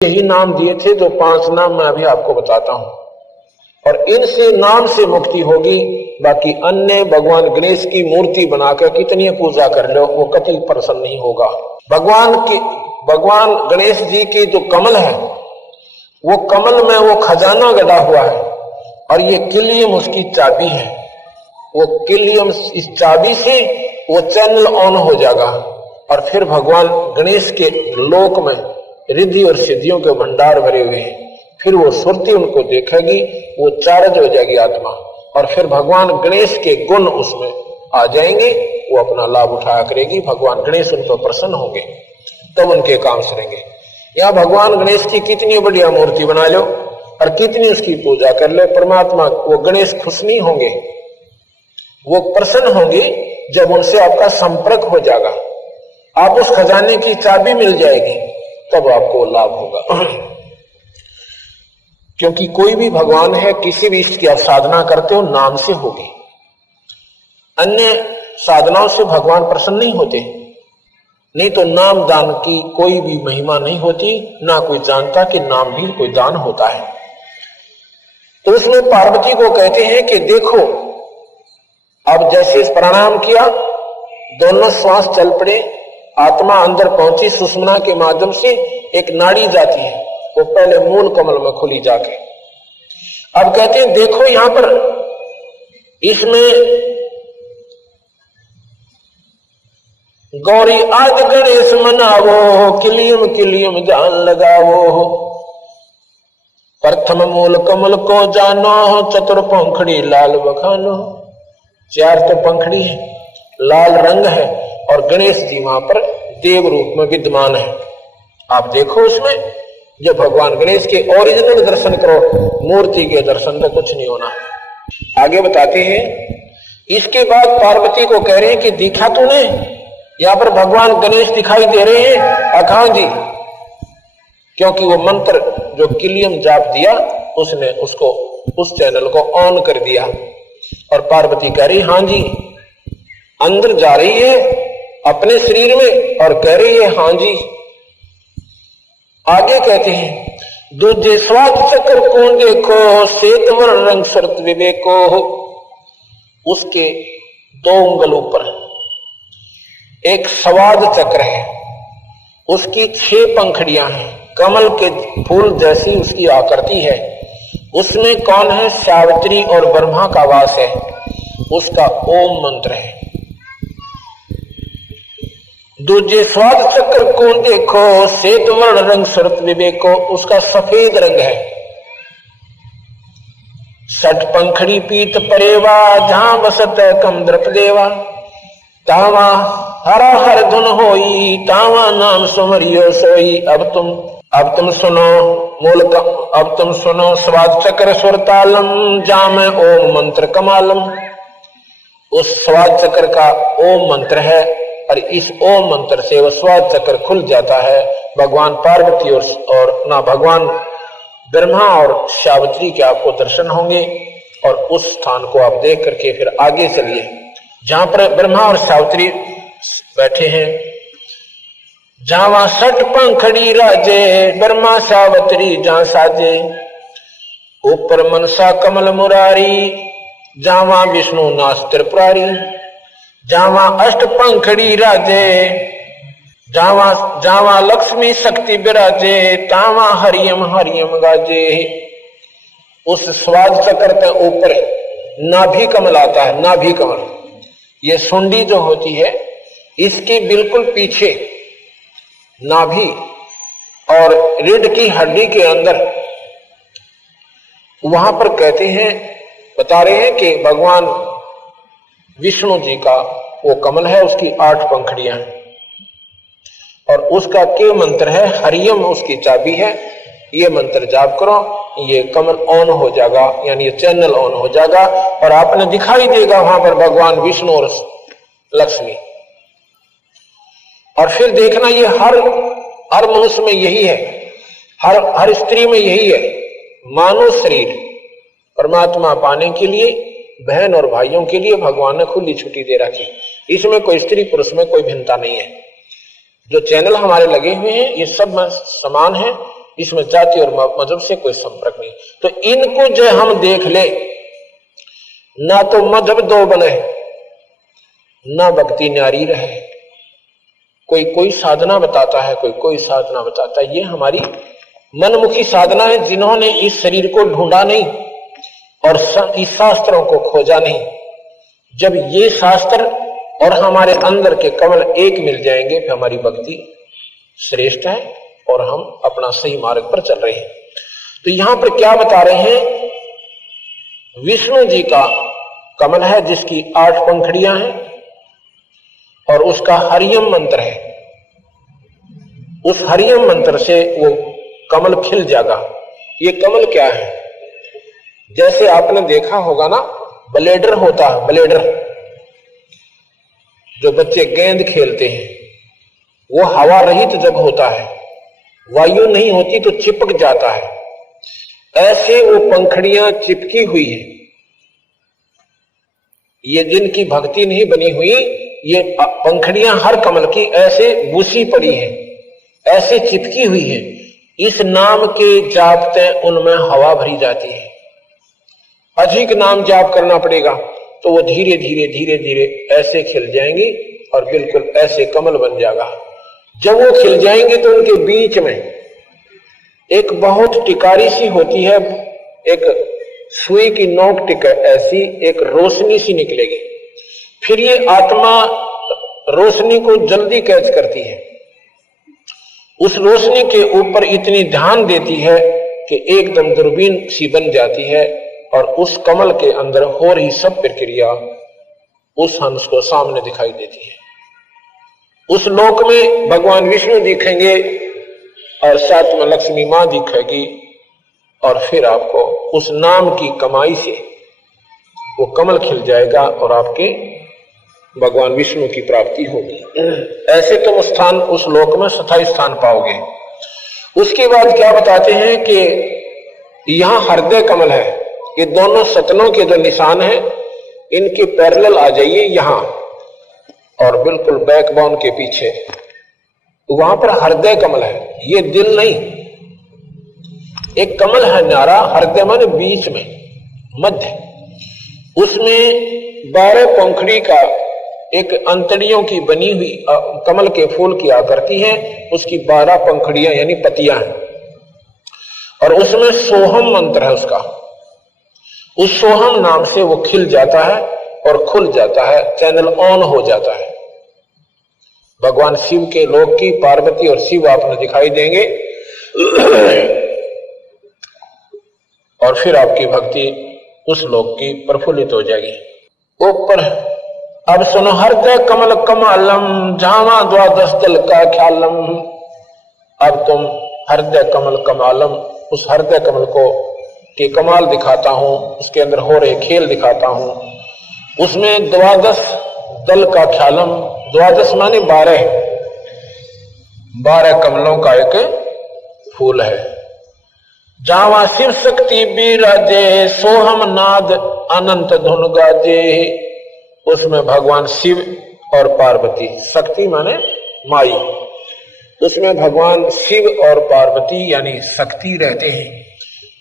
यही नाम दिए थे जो 5 नाम मैं अभी आपको बताता हूं, और इनसे नाम से मुक्ति होगी। बाकी अन्य भगवान गणेश की मूर्ति बनाकर कितनी पूजा कर लो, वो कति प्रसन्न नहीं होगा। भगवान गणेश जी की जो कमल है, वो कमल में वो खजाना गड़ा हुआ है, और ये किलियम उसकी चाबी है। वो किलियम, इस चाबी से वो चैनल ऑन हो जाएगा, और फिर भगवान गणेश के लोक में रिद्धि और सिद्धियों के भंडार भरे हुए हैं। फिर वो सुरती उनको देखेगी, वो चार्ज हो जाएगी आत्मा, और फिर भगवान गणेश के गुण उसमें आ जाएंगे, वो अपना लाभ उठाया करेगी। भगवान गणेश उन पर प्रसन्न होंगे, तब उनके काम सरेंगे। या भगवान गणेश की कितनी बढ़िया मूर्ति बना लो और कितनी उसकी पूजा कर लो, परमात्मा वो गणेश खुश नहीं होंगे, वो प्रसन्न होंगे जब उनसे आपका संपर्क हो जाएगा, आप उस खजाने की चाबी मिल जाएगी, तब आपको लाभ होगा। क्योंकि कोई भी भगवान है, किसी भी इष्ट की आप साधना करते हो नाम से होगी, अन्य साधनाओं से भगवान प्रसन्न नहीं होते। नहीं तो नाम दान की कोई भी महिमा नहीं होती, ना कोई जानता कि नाम भी कोई दान होता है। तो उसमें पार्वती को कहते हैं कि देखो, अब जैसे प्रणाम किया, दोनों श्वास चल पड़े, आत्मा अंदर पहुंची, सुषुम्ना के माध्यम से एक नाड़ी जाती है, वो पहले मूल कमल में खुली जाके। अब कहते हैं देखो यहां पर इसमें गौरी आदि गणेश मनावो, किलियम किलियम जान लगावो, प्रथम मूल कमल को जानो, चतुर पंखड़ी लाल बखानो। 4 तो पंखड़ी है, लाल रंग है, और गणेश जी वहां पर देव रूप में विद्यमान है। आप देखो उसमें, जब भगवान गणेश के ओरिजिनल दर्शन करो, मूर्ति के दर्शन तो कुछ नहीं होना। आगे बताते हैं, इसके बाद पार्वती को कह रहे हैं कि दिखा तूने, यहां पर भगवान गणेश दिखाई दे रहे हैं। अखा जी, क्योंकि वो मंत्र जो किलियम जाप दिया, उसने उसको उस चैनल को ऑन कर दिया, और पार्वती कह रही हां जी, अंदर जा रही है अपने शरीर में और कह रही है हां जी। आगे कहते हैं, दूजे स्वाद चक्र को देखो, श्वेतवर रंग शरत विवेको। उसके 2 उंगल ऊपर एक स्वाद चक्र है, उसकी 6 पंखड़ियां हैं, कमल के फूल जैसी उसकी आकृति है। उसमें कौन है? सावित्री और ब्रह्मा का वास है। उसका ओम मंत्र है। दूजे स्वाद चक्र को देखो, श्वेत वर्ण रंग शरत विवेको। उसका सफेद रंग है। 6 पंखड़ी पीत परेवा, जहां बसत कम द्रप देवा। तावा हरा हर धुन होई, तावा नाम सुमरियो सोई। अब तुम सुनो मूल का, अब तुम सुनो स्वाद चक्र सुर तालम, जाम ओम मंत्र कमालम। उस स्वाद चक्र का ओम मंत्र है, और इस ओम मंत्र से वह स्वाद चक्र खुल जाता है। भगवान पार्वती और ना भगवान ब्रह्मा और सावित्री के आपको दर्शन होंगे, और उस स्थान को आप देख करके फिर आगे चलिए, जहां पर ब्रह्मा और सावित्री बैठे हैं। जावा 6 पंखड़ी राजे, ब्रह्मा सावित्री जहां साजे। ऊपर मनसा कमल मुरारी, जावा विष्णु नाथ त्रिपुरारी। जावा 8 पंखड़ी राजे, जावा लक्ष्मी शक्ति विराजे। तावा हरियम हरियम गाजे। उस स्वाद चक्र के ऊपर नाभि कमल आता है। नाभि कमल, ये सुंडी जो होती है, इसके बिल्कुल पीछे नाभि और रीढ़ की हड्डी के अंदर, वहां पर कहते हैं, बता रहे हैं कि भगवान विष्णु जी का वो कमल है, उसकी 8 पंखड़ियां हैं, और उसका के मंत्र है हरियम, उसकी चाबी है। ये मंत्र जाप करो, ये कमल ऑन हो जाएगा, यानी ये चैनल ऑन हो जाएगा, और आपने दिखाई देगा वहां पर भगवान विष्णु और लक्ष्मी। और फिर देखना, ये हर मनुष्य में यही है, हर स्त्री में यही है। मानव शरीर परमात्मा पाने के लिए बहन और भाइयों के लिए भगवान ने खुली छुट्टी दे रखी। इसमें कोई स्त्री पुरुष में कोई भिन्नता नहीं है। जो चैनल हमारे लगे हुए हैं, ये सब समान है। इसमें जाति और मजहब से कोई संपर्क नहीं। तो इनको जो हम देख ले, ना तो मजहब दो बने, ना भक्ति न्यारी रहे। कोई कोई साधना बताता है, कोई कोई साधना बताता है। ये हमारी मनमुखी साधना है, जिन्होंने इस शरीर को ढूंढा नहीं और इस शास्त्रों को खोजा नहीं। जब ये शास्त्र और हमारे अंदर के कमल एक मिल जाएंगे, फिर हमारी भक्ति श्रेष्ठ है और हम अपना सही मार्ग पर चल रहे हैं। तो यहां पर क्या बता रहे हैं, विष्णु जी का कमल है जिसकी 8 पंखड़ियां हैं और उसका हरियम मंत्र है। उस हरियम मंत्र से वो कमल खिल जाएगा। ये कमल क्या है, जैसे आपने देखा होगा ना, ब्लेडर होता है, ब्लेडर जो बच्चे गेंद खेलते हैं, वो हवा रहित जब होता है, वायु नहीं होती तो चिपक जाता है। ऐसे वो पंखड़ियां चिपकी हुई है। ये जिनकी भक्ति नहीं बनी हुई, ये पंखड़ियां हर कमल की ऐसे बूसी पड़ी है, ऐसे चिपकी हुई है। इस नाम के जापते उनमें हवा भरी जाती है। अधिक नाम जाप करना पड़ेगा तो वो धीरे धीरे धीरे धीरे ऐसे खिल जाएंगी और बिल्कुल ऐसे कमल बन जाएगा। जब वो खिल जाएंगे तो उनके बीच में एक बहुत टिकारी सी होती है, एक सुई की नोक टिक ऐसी एक रोशनी सी निकलेगी। फिर ये आत्मा रोशनी को जल्दी कैच करती है, उस रोशनी के ऊपर इतनी ध्यान देती है कि एकदम दूरबीन सी बन जाती है और उस कमल के अंदर हो रही सब प्रक्रिया उस हंस को सामने दिखाई देती है। उस लोक में भगवान विष्णु दिखेंगे और साथ में लक्ष्मी मां दिखेगी और फिर आपको उस नाम की कमाई से वो कमल खिल जाएगा और आपके भगवान विष्णु की प्राप्ति होगी। ऐसे तुम स्थान उस लोक में स्थायी स्थान पाओगे। उसके बाद क्या बताते हैं कि यहां हृदय कमल है। ये दोनों सतनों के जो निशान हैं, इनके पैरेलल आ जाइए यहां और बिल्कुल बैकबोन के पीछे, वहां पर हृदय कमल है। ये दिल नहीं, एक कमल है न्यारा, हृदय माने बीच में, मध्य। उसमें 12 पंखड़ी का एक अंतड़ियों की बनी हुई कमल के फूल की आकृति है, उसकी 12 पंखड़ियां यानी पतियां हैं और उसमें सोहम मंत्र है उसका। उस सोहम नाम से वो खिल जाता है और खुल जाता है, चैनल ऑन हो जाता है। भगवान शिव के लोक की पार्वती और शिव आपने दिखाई देंगे और फिर आपकी भक्ति उस लोक की प्रफुल्लित हो जाएगी। ऊपर अब सुनो, हृदय कमल कमालम जामा द्वादश दल का ख्यालम। अब तुम हृदय कमल कमालम, उस हृदय कमल को के कमाल दिखाता हूं, उसके अंदर हो रहे खेल दिखाता हूं। उसमें 12 दल का ख्यालम, 12 माने 12 कमलों का एक फूल है। जावा शिव शक्ति बिराजे, सोहम नाद अनंत धुन गाजे। उसमें भगवान शिव और पार्वती, शक्ति माने माई, उसमें भगवान शिव और पार्वती यानी शक्ति रहते हैं।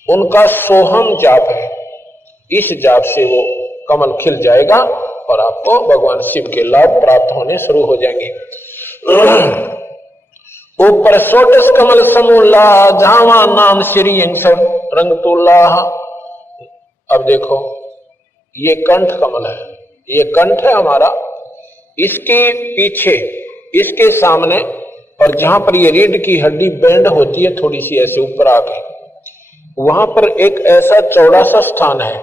उनका सोहम जाप है। इस जाप से वो कमल खिल जाएगा और आपको भगवान शिव के लाभ प्राप्त होने शुरू हो जाएंगे। ऊपर सोटस कमल समूला, जावा नाम श्री रंग तुला। अब देखो, ये कंठ कमल है, ये कंठ है हमारा। इसके पीछे, इसके सामने और जहां पर ये रीढ़ की हड्डी बेंड होती है थोड़ी सी ऐसे ऊपर आके, वहां पर एक ऐसा चौड़ा सा स्थान है,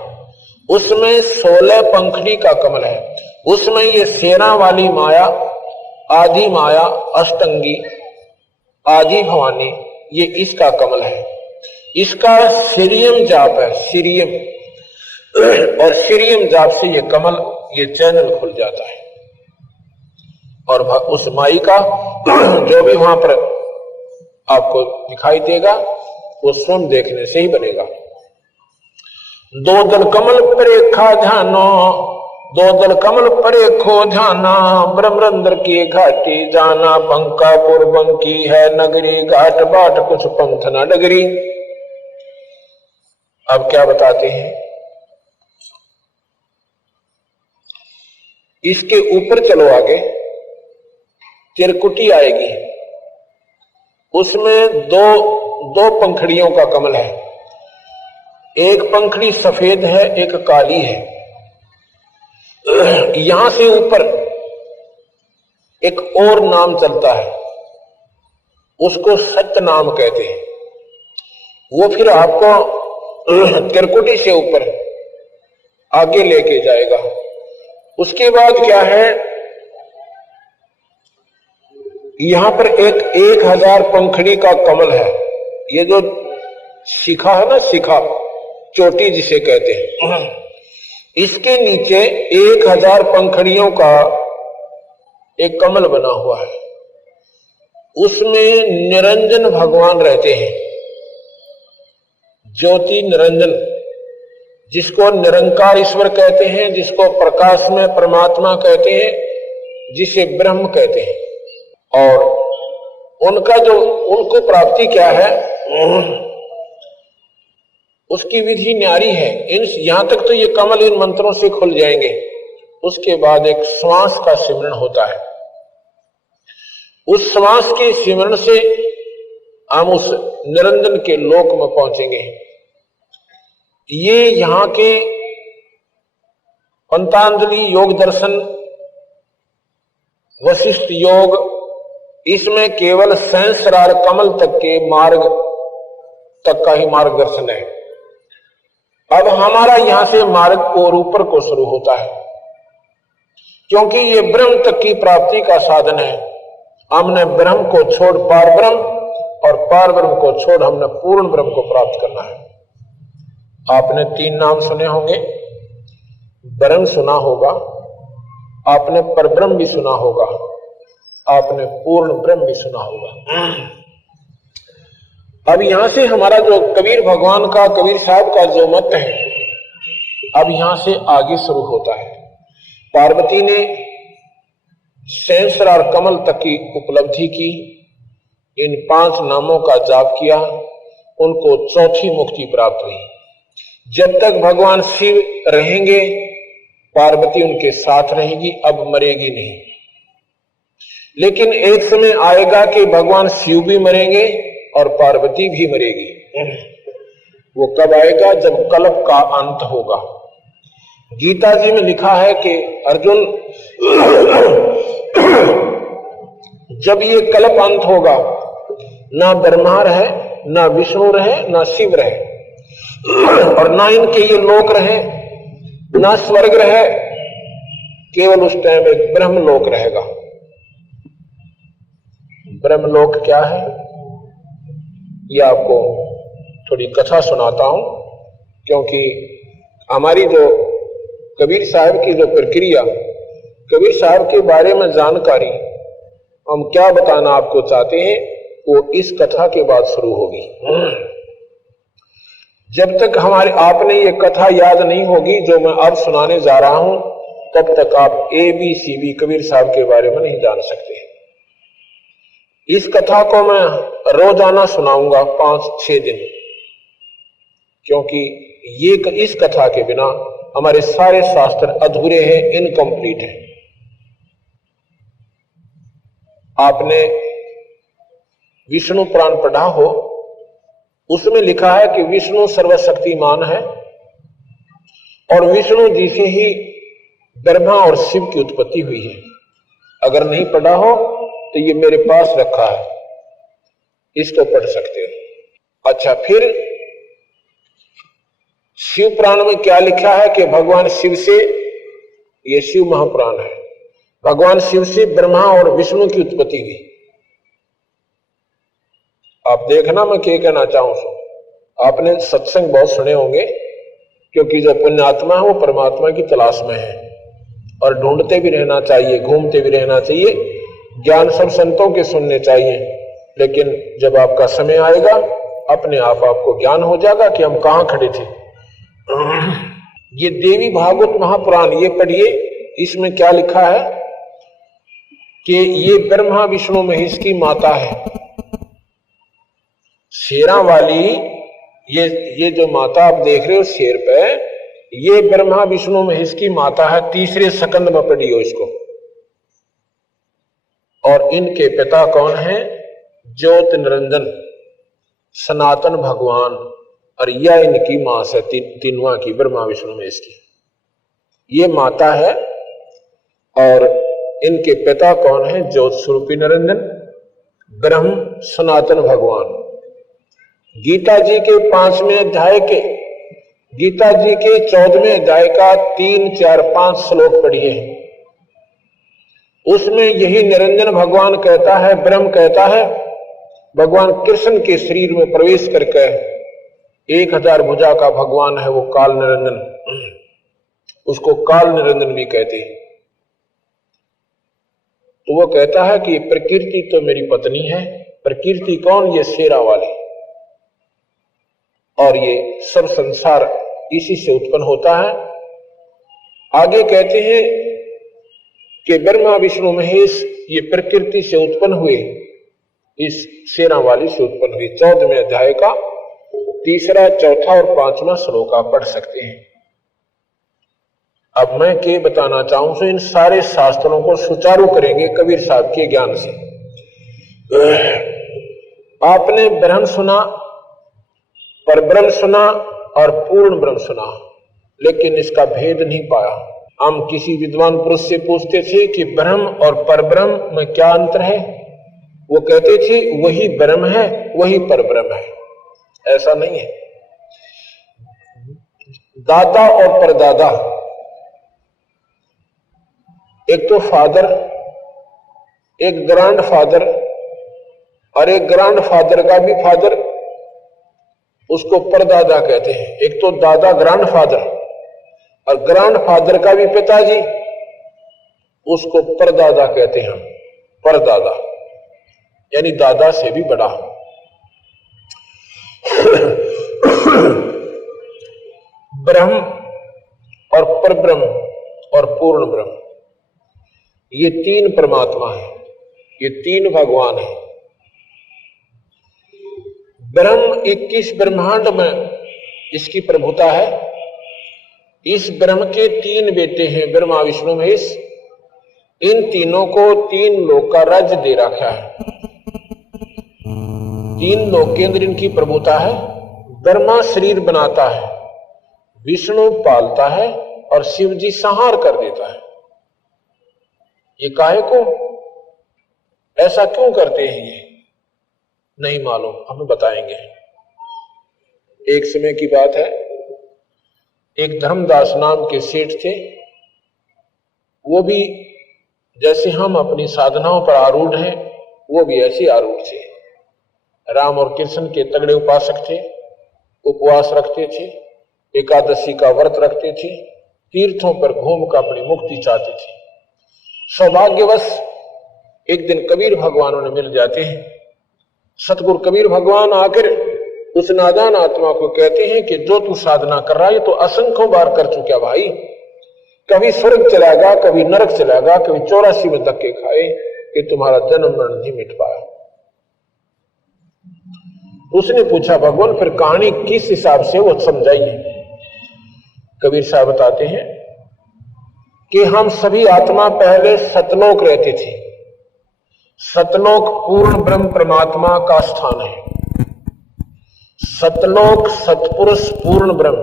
उसमें 16 पंखड़ी का कमल है। उसमें ये सेना वाली माया, आदि माया, अष्टंगी, आदि भवानी, ये इसका कमल है। इसका सीरियम जाप है, सीरियम, और सीरियम जाप से ये कमल, ये चैनल खुल जाता है और उस माई का जो भी वहां पर आपको दिखाई देगा वो स्वयं देखने से ही बनेगा। 2 दल कमल प्रेखा ध्यानो, दो दल कमल परे खो ध्याना, ब्रह्मरंध्र की घाटी जाना, बंकापुर बंकी है नगरी, घाट बाट कुछ पंथ न डगरी। अब क्या बताते हैं, इसके ऊपर चलो आगे, त्रिकुटी आएगी, उसमें दो पंखड़ियों का कमल है, एक पंखड़ी सफेद है एक काली है। यहां से ऊपर एक और नाम चलता है, उसको सत्य नाम कहते हैं। वो फिर आपको त्रिकुटी से ऊपर आगे लेके जाएगा। उसके बाद क्या है, यहां पर एक 1000 पंखड़ी का कमल है। ये जो शिखा है ना, शिखा चोटी जिसे कहते हैं, इसके नीचे 1000 पंखड़ियों का एक कमल बना हुआ है। उसमें निरंजन भगवान रहते हैं, ज्योति निरंजन, जिसको निरंकार ईश्वर कहते हैं, जिसको प्रकाश में परमात्मा कहते हैं, जिसे ब्रह्म कहते हैं। और उनको प्राप्ति क्या है, उसकी विधि न्यारी है। यहां तक तो ये कमल इन मंत्रों से खुल जाएंगे। उसके बाद एक श्वास का सिमरण होता है, उस श्वास के सिमरण से हम उस निरंजन के लोक में पहुंचेंगे। ये यहां के पंतांजलि योग दर्शन, वशिष्ठ योग, इसमें केवल सहस्रार कमल तक के मार्ग तक का ही मार्गदर्शन है। अब हमारा यहां से मार्ग और ऊपर को शुरू होता है, क्योंकि ये ब्रह्म तक की प्राप्ति का साधन है। हमने ब्रह्म को छोड़ पार ब्रह्म, और पार ब्रह्म को छोड़ हमने पूर्ण ब्रह्म को प्राप्त करना है। आपने 3 नाम सुने होंगे, ब्रह्म सुना होगा, आपने परब्रह्म भी सुना होगा, आपने पूर्ण ब्रह्म भी सुना होगा। अब यहां से हमारा जो कबीर भगवान का, कबीर साहब का जो मत है, अब यहां से आगे शुरू होता है। पार्वती ने सहस्रार कमल तक की उपलब्धि की, इन 5 नामों का जाप किया, उनको चौथी मुक्ति प्राप्त हुई। जब तक भगवान शिव रहेंगे, पार्वती उनके साथ रहेगी, अब मरेगी नहीं। लेकिन एक समय आएगा कि भगवान शिव भी मरेंगे और पार्वती भी मरेगी। वो कब आएगा, जब कल्प का अंत होगा। गीता जी में लिखा है कि अर्जुन, जब ये कल्प अंत होगा, ना ब्रह्मा रहे, ना विष्णु रहे, ना शिव रहे, और ना इनके ये लोक रहे, ना स्वर्ग रहे, केवल उस टाइम एक ब्रह्मलोक रहेगा। ब्रह्मलोक क्या है, ये आपको थोड़ी कथा सुनाता हूं, क्योंकि हमारी जो कबीर साहब की जो प्रक्रिया, कबीर साहब के बारे में जानकारी हम क्या बताना आपको चाहते हैं, वो इस कथा के बाद शुरू होगी। जब तक आपने ये कथा याद नहीं होगी जो मैं अब सुनाने जा रहा हूं, तब तक आप ABCD कबीर साहब के बारे में नहीं जान सकते। इस कथा को मैं रोजाना सुनाऊंगा 5-6 दिन, क्योंकि इस कथा के बिना हमारे सारे शास्त्र अधूरे हैं, इनकम्प्लीट हैं। आपने विष्णु पुराण पढ़ा हो, उसमें लिखा है कि विष्णु सर्वशक्तिमान है, और विष्णु जी से ही ब्रह्मा और शिव की उत्पत्ति हुई है। अगर नहीं पढ़ा हो तो ये मेरे पास रखा है, इसको पढ़ सकते हो। अच्छा, फिर शिव पुराण में क्या लिखा है कि भगवान शिव से, ये शिव महापुराण है, भगवान शिव से ब्रह्मा और विष्णु की उत्पत्ति हुई। आप देखना मैं क्या कहना चाहूं। आपने सत्संग बहुत सुने होंगे, क्योंकि जो पुण्यात्मा है वो परमात्मा की तलाश में है, और ढूंढते भी रहना चाहिए, घूमते भी रहना चाहिए। ज्ञान सब संतों के सुनने चाहिए, लेकिन जब आपका समय आएगा, अपने आप आपको ज्ञान हो जाएगा कि हम कहां खड़े थे। ये देवी भागवत महापुराण ये पढ़िए, इसमें क्या लिखा है कि ये ब्रह्मा विष्णु महेश की माता है। शेरा वाली ये जो माता आप देख रहे हो शेर पे, ये ब्रह्मा विष्णु महेश की माता है। तीसरे सकंद में पढ़ियो इसको। और इनके पिता कौन है? ज्योत निरंजन सनातन भगवान, और यह इनकी मां से तीनवा की ब्रह्मा विष्णु महेश की ये माता है। और इनके पिता कौन है? ज्योत स्वरूपी निरंजन ब्रह्म सनातन भगवान। गीता जी के 5वें अध्याय के, गीता जी के 14वें अध्याय का 3, 4, 5 श्लोक पढ़िए। उसमें यही निरंजन भगवान कहता है, ब्रह्म कहता है, भगवान कृष्ण के शरीर में प्रवेश करके 1000 भुजा का भगवान है वो काल निरंजन, उसको काल निरंजन भी कहते हैं। तो वो कहता है कि प्रकृति तो मेरी पत्नी है। प्रकृति कौन? ये शेरा वाली। और ये सब संसार इसी से उत्पन्न होता है। आगे कहते हैं कि ब्रह्मा विष्णु महेश ये प्रकृति से उत्पन्न हुए, इस शेरा वाली से उत्पन्न हुए। 14वें अध्याय का 3, 4 और 5वां श्लोक आप पढ़ सकते हैं। अब मैं क्या बताना चाहूं तो इन सारे शास्त्रों को सुचारू करेंगे कबीर साहब के ज्ञान से। आपने ब्रह्म सुना, परब्रह्म सुना और पूर्ण ब्रह्म सुना, लेकिन इसका भेद नहीं पाया। हम किसी विद्वान पुरुष से पूछते थे कि ब्रह्म और परब्रह्म में क्या अंतर है, वो कहते थे वही ब्रह्म है वही परब्रह्म है। ऐसा नहीं है। दादा और परदादा, एक तो फादर, एक ग्रैंड फादर, और एक ग्रैंड फादर का भी फादर, उसको परदादा कहते हैं। एक तो दादा ग्रैंड फादर, और ग्रैंड फादर का भी पिताजी, उसको परदादा कहते हैं। परदादा यानी दादा से भी बड़ा। ब्रह्म और परब्रह्म और पूर्ण ब्रह्म, ये 3 परमात्मा है, ये 3 भगवान है। ब्रह्म 21 ब्रह्मांड में इसकी प्रभुता है। इस ब्रह्म के 3 बेटे हैं, ब्रह्मा विष्णु महेश। इन तीनों को 3 लोक का राज्य दे रखा है। 3 लोक के अंदर इनकी प्रभुता है। ब्रह्मा शरीर बनाता है, विष्णु पालता है, और शिव जी संहार कर देता है। ये काहे को, ऐसा क्यों करते हैं ये नहीं मालूम, हमें बताएंगे। एक समय की बात है, एक धर्मदास नाम के सेठ थे। वो भी जैसे हम अपनी साधनाओं पर आरूढ़ हैं, वो भी ऐसे आरूढ़ थे। राम और कृष्ण के तगड़े उपासक थे, उपवास रखते थे, एकादशी का व्रत रखते थे, तीर्थों पर घूमकर अपनी मुक्ति चाहते थे। सौभाग्यवश एक दिन कबीर भगवान उन्हें मिल जाते हैं। सतगुरु कबीर भगवान आकर उस नादान आत्मा को कहते हैं कि जो तू साधना कर रहा है तो असंख्यों बार कर चुका भाई, कभी स्वर्ग चलाएगा, कभी नरक चलाएगा, कभी 84 में धक्के खाए, कि तुम्हारा जन्म मरण नहीं मिट पाया। उसने पूछा भगवान फिर कहानी किस हिसाब से, वो समझाइए। कबीर साहब बताते हैं कि हम सभी आत्मा पहले सतलोक रहते थे। सतलोक पूर्ण ब्रह्म परमात्मा का स्थान है। सतलोक सतपुरुष पूर्ण ब्रह्म,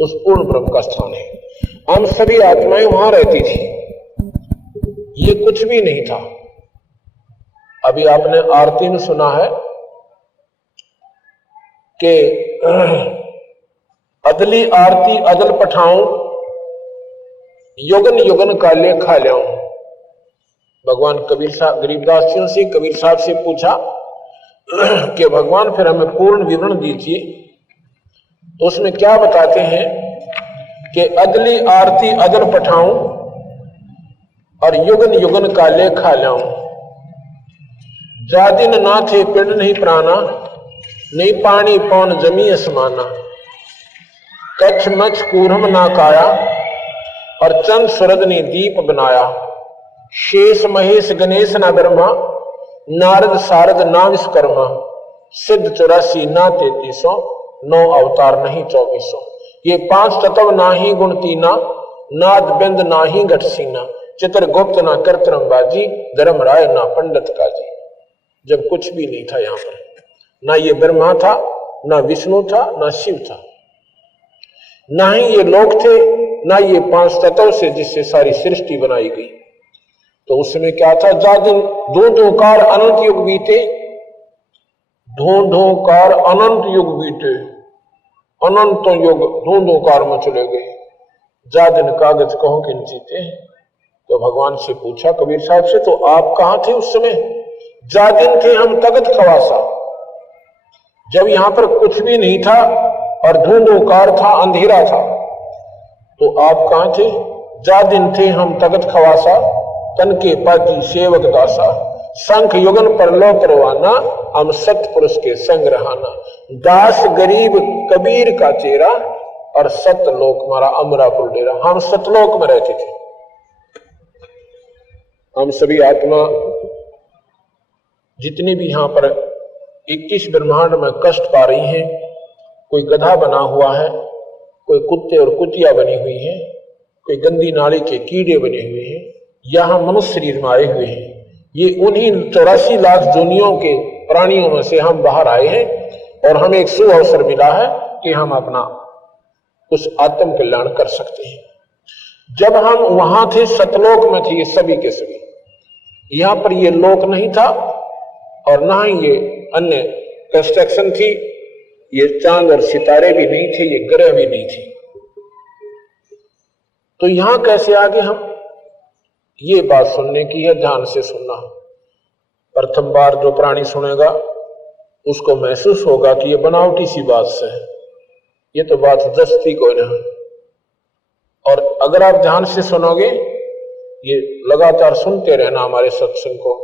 उस पूर्ण ब्रह्म का स्थान है। हम सभी आत्माएं वहां रहती थी। ये कुछ भी नहीं था। अभी आपने आरती में सुना है कि अदली आरती अदल पठाऊं, युगन युगन काले खा लियाऊं। भगवान कबीर साहब गरीबदास जी से कबीर साहब से पूछा कि भगवान फिर हमें पूर्ण विवरण दीजिए। तो उसमें क्या बताते हैं कि अदली आरती अदल पठाऊं और युगन युगन काले खा लियाऊं। जा दिन ना थे पिंड नहीं प्राणा, नहीं पानी पौन जमी असमाना। कच्छ मच्छ कूर्म ना काया, और चंद सूरज ने दीप बनाया। शेष महेश गणेश ना ब्रह्मा, नारद सारद ना विश्वकर्मा। सिद्ध 84 ना 3300, 9 अवतार नहीं 2400। ये 5 तत्व ना ही गुण तीना, नाद बिंद ना ही घट सीना। चित्रगुप्त ना कर्तरम बाजी, धर्म राय ना पंडित काजी। जब कुछ भी नहीं था यहाँ पर, ना ये ब्रह्मा था, ना विष्णु था, ना शिव था, ना ही ये लोग थे, ना ये 5 तत्व से जिससे सारी सृष्टि बनाई गई। तो उसमें क्या था? जा दिन ढूंढूकार अनंत युग बीते, ढूंढूकार अनंत युग बीते, अनंत युग ढूंढूकार में चले गए। जा दिन कागज कहो किन जीते। तो भगवान से पूछा कबीर साहब से, तो आप कहां थे उस समय? जा दिन थे हम तगत खवासा, जब यहां पर कुछ भी नहीं था और धुंधुकार था, अंधेरा था, तो आप कहां थे? जा दिन थे हम तगत खवासा, तन के पाजी सेवक दासा। शंख युगन पर लो करवाना, हम सतपुरुष के संग रहाना। दास गरीब कबीर का चेहरा, और सतलोक मारा अमरापुर डेरा। हम सतलोक में रहते थे। हम सभी आत्मा जितनी भी यहां पर 21 ब्रह्मांड में कष्ट पा रही हैं, कोई गधा बना हुआ है, कोई कुत्ते और कुतिया बनी हुई है, कोई गंदी नाली के कीड़े बने हुए हैं, यहां मनुष्य शरीर में आए हुए हैं। ये उन्हीं 84 लाख दुनियों के प्राणियों में से हम बाहर आए हैं, और हमें एक शुभ अवसर मिला है कि हम अपना उस आत्म कल्याण कर सकते हैं। जब हम वहां थे, सतलोक में थे ये सभी के सभी। यहां पर ये लोक नहीं था, और ना ही ये अन्य कंस्ट्रक्शन थी, ये चांद और सितारे भी नहीं थे, ये ग्रह भी नहीं थे। तो यहां कैसे आगे हम? ये बात सुनने की है, ध्यान से सुनना। प्रथम बार जो प्राणी सुनेगा उसको महसूस होगा कि ये बनावटी सी बात से है, ये तो बात दस्ती कोई नहीं। और अगर आप ध्यान से सुनोगे, ये लगातार सुनते रहना हमारे सत्संग को,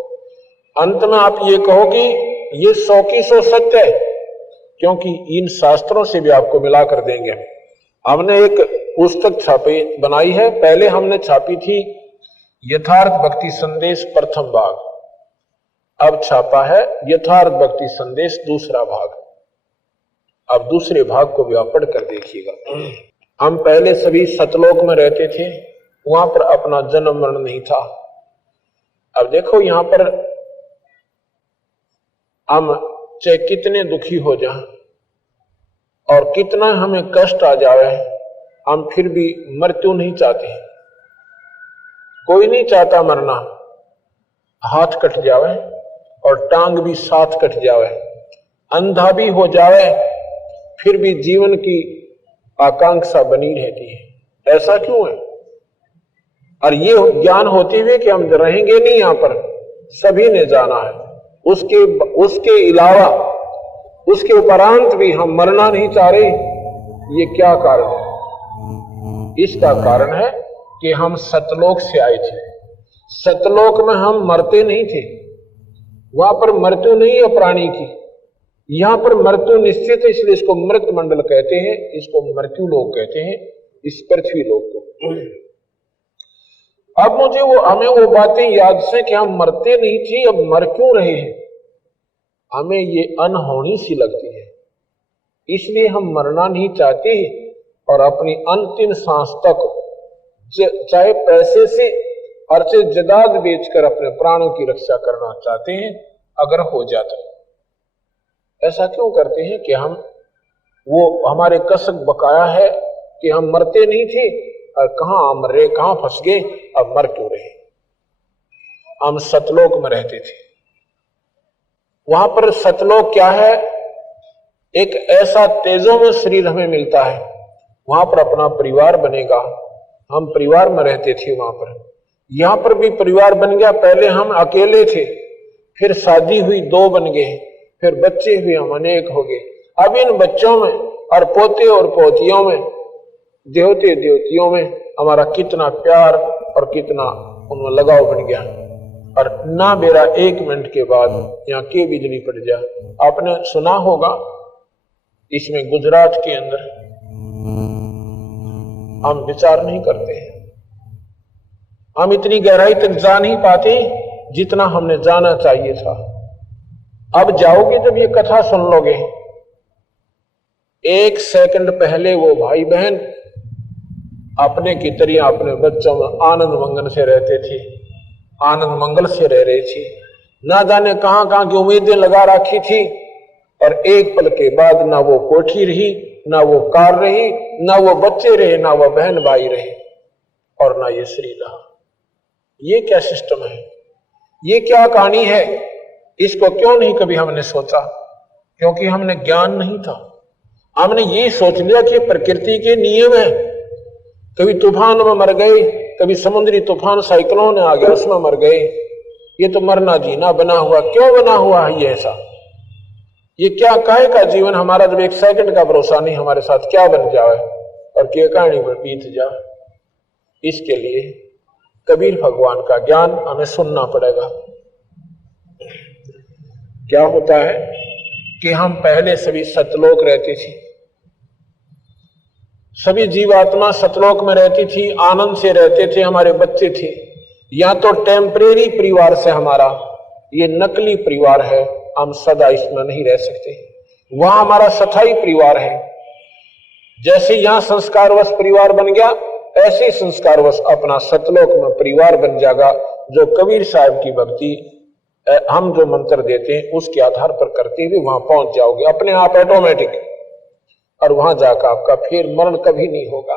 अंत में आप ये कहोगे ये 100 की 100 सत्य है, क्योंकि इन शास्त्रों से भी आपको मिला कर देंगे। हमने एक पुस्तक छापी बनाई है, पहले हमने छापी थी यथार्थ भक्ति संदेश प्रथम भाग, अब छापा है यथार्थ भक्ति संदेश दूसरा भाग। अब दूसरे भाग को भी आप पढ़ कर देखिएगा। हम पहले सभी सतलोक में रहते थे, वहां पर अपना जन्म मरण नहीं था। अब देखो यहां पर हम चाहे कितने दुखी हो जाएं और कितना हमें कष्ट आ जाए, हम फिर भी मृत्यु नहीं चाहते। कोई नहीं चाहता मरना, हाथ कट जावे और टांग भी साथ कट जावे, अंधा भी हो जावे, फिर भी जीवन की आकांक्षा बनी रहती है। ऐसा क्यों है? और ये ज्ञान होते हुए कि हम रहेंगे नहीं यहां पर, सभी ने जाना है, उसके अलावा उसके उपरांत भी हम मरना नहीं चाह रहे। ये क्या कारण है? इसका कारण है कि हम सतलोक से आए थे। सतलोक में हम मरते नहीं थे, वहां पर मृत्यु नहीं है प्राणी की, यहां पर मृत्यु निश्चित है, इसलिए इसको मृत मंडल कहते हैं, इसको मृत्यु लोक कहते हैं, इस पृथ्वी लोक को। अब मुझे हमें वो बातें याद से कि हम मरते नहीं थे, अब मर क्यों रहे हैं, हमें ये अनहोनी सी लगती है, इसलिए हम मरना नहीं चाहते और अपनी अंतिम सांस तक चाहे पैसे से और चाहे जदाद बेचकर अपने प्राणों की रक्षा करना चाहते हैं, अगर हो जाता है। ऐसा क्यों करते हैं कि हम वो हमारे कसक बकाया है कि हम मरते नहीं थे और कहां मर रहे, कहां फंस गए, अब मर क्यों रहे। हम सतलोक में रहते थे, वहां पर सतलोक क्या है? एक ऐसा तेजों में शरीर हमें मिलता है, वहां पर अपना परिवार बनेगा। हम परिवार में रहते थे वहां पर, यहां पर भी परिवार बन गया। पहले हम अकेले थे, फिर शादी हुई, 2 बन गए, फिर बच्चे हुए, हम अनेक हो गए। अब इन बच्चों में और पोते और पोतियों में, देवते देवतियों में हमारा कितना प्यार और कितना उनमें लगाव बन गया। और ना मेरा 1 मिनट के बाद यहाँ के बिजली पड़ जाए। आपने सुना होगा इसमें गुजरात के अंदर हम विचार नहीं करते हैं, हम इतनी गहराई तक जा नहीं पाते जितना हमने जाना चाहिए था। अब जाओगे जब ये कथा सुन लोगे, 1 सेकंड पहले वो भाई बहन अपने की तरह अपने बच्चों में आनंद मंगल से रहते थे, आनंद मंगल से रह रही थी, ना जाने कहां कहां की उम्मीदें लगा रखी थी, और एक पल के बाद ना वो कोठी रही, ना वो कार रही, ना वो बच्चे रहे, ना वो बहन भाई रहे, और ना ये श्री रहा। ये क्या सिस्टम है, ये क्या कहानी है? इसको क्यों नहीं कभी हमने सोचा? क्योंकि हमने ज्ञान नहीं था। हमने ये सोच लिया कि प्रकृति के नियम है, कभी तूफान में मर गए, कभी समुद्री तूफान साइक्लोन आ गया उसमें मर गए, ये तो मरना जीना बना हुआ। क्यों बना हुआ है ये ऐसा? ये क्या काहे का जीवन हमारा, जब 1 सेकंड का भरोसा नहीं हमारे साथ क्या बन जाए और क्या कहानी में बीत जाए। इसके लिए कबीर भगवान का ज्ञान हमें सुनना पड़ेगा। क्या होता है कि हम पहले सभी सतलोक रहते थे, सभी जीवात्मा सतलोक में रहती थी, आनंद से रहते थे, हमारे बच्चे थे। या तो टेम्परेरी परिवार से हमारा ये नकली परिवार है, हम सदा इसमें नहीं रह सकते। वहां हमारा स्थायी परिवार है। जैसे यहां संस्कारवश परिवार बन गया, ऐसे संस्कारवश अपना सतलोक में परिवार बन जाएगा, जो कबीर साहब की भक्ति हम जो मंत्र देते हैं उसके आधार पर करते हुए वहां पहुंच जाओगे अपने आप ऑटोमेटिक, और वहां जाकर आपका फिर मरण कभी नहीं होगा।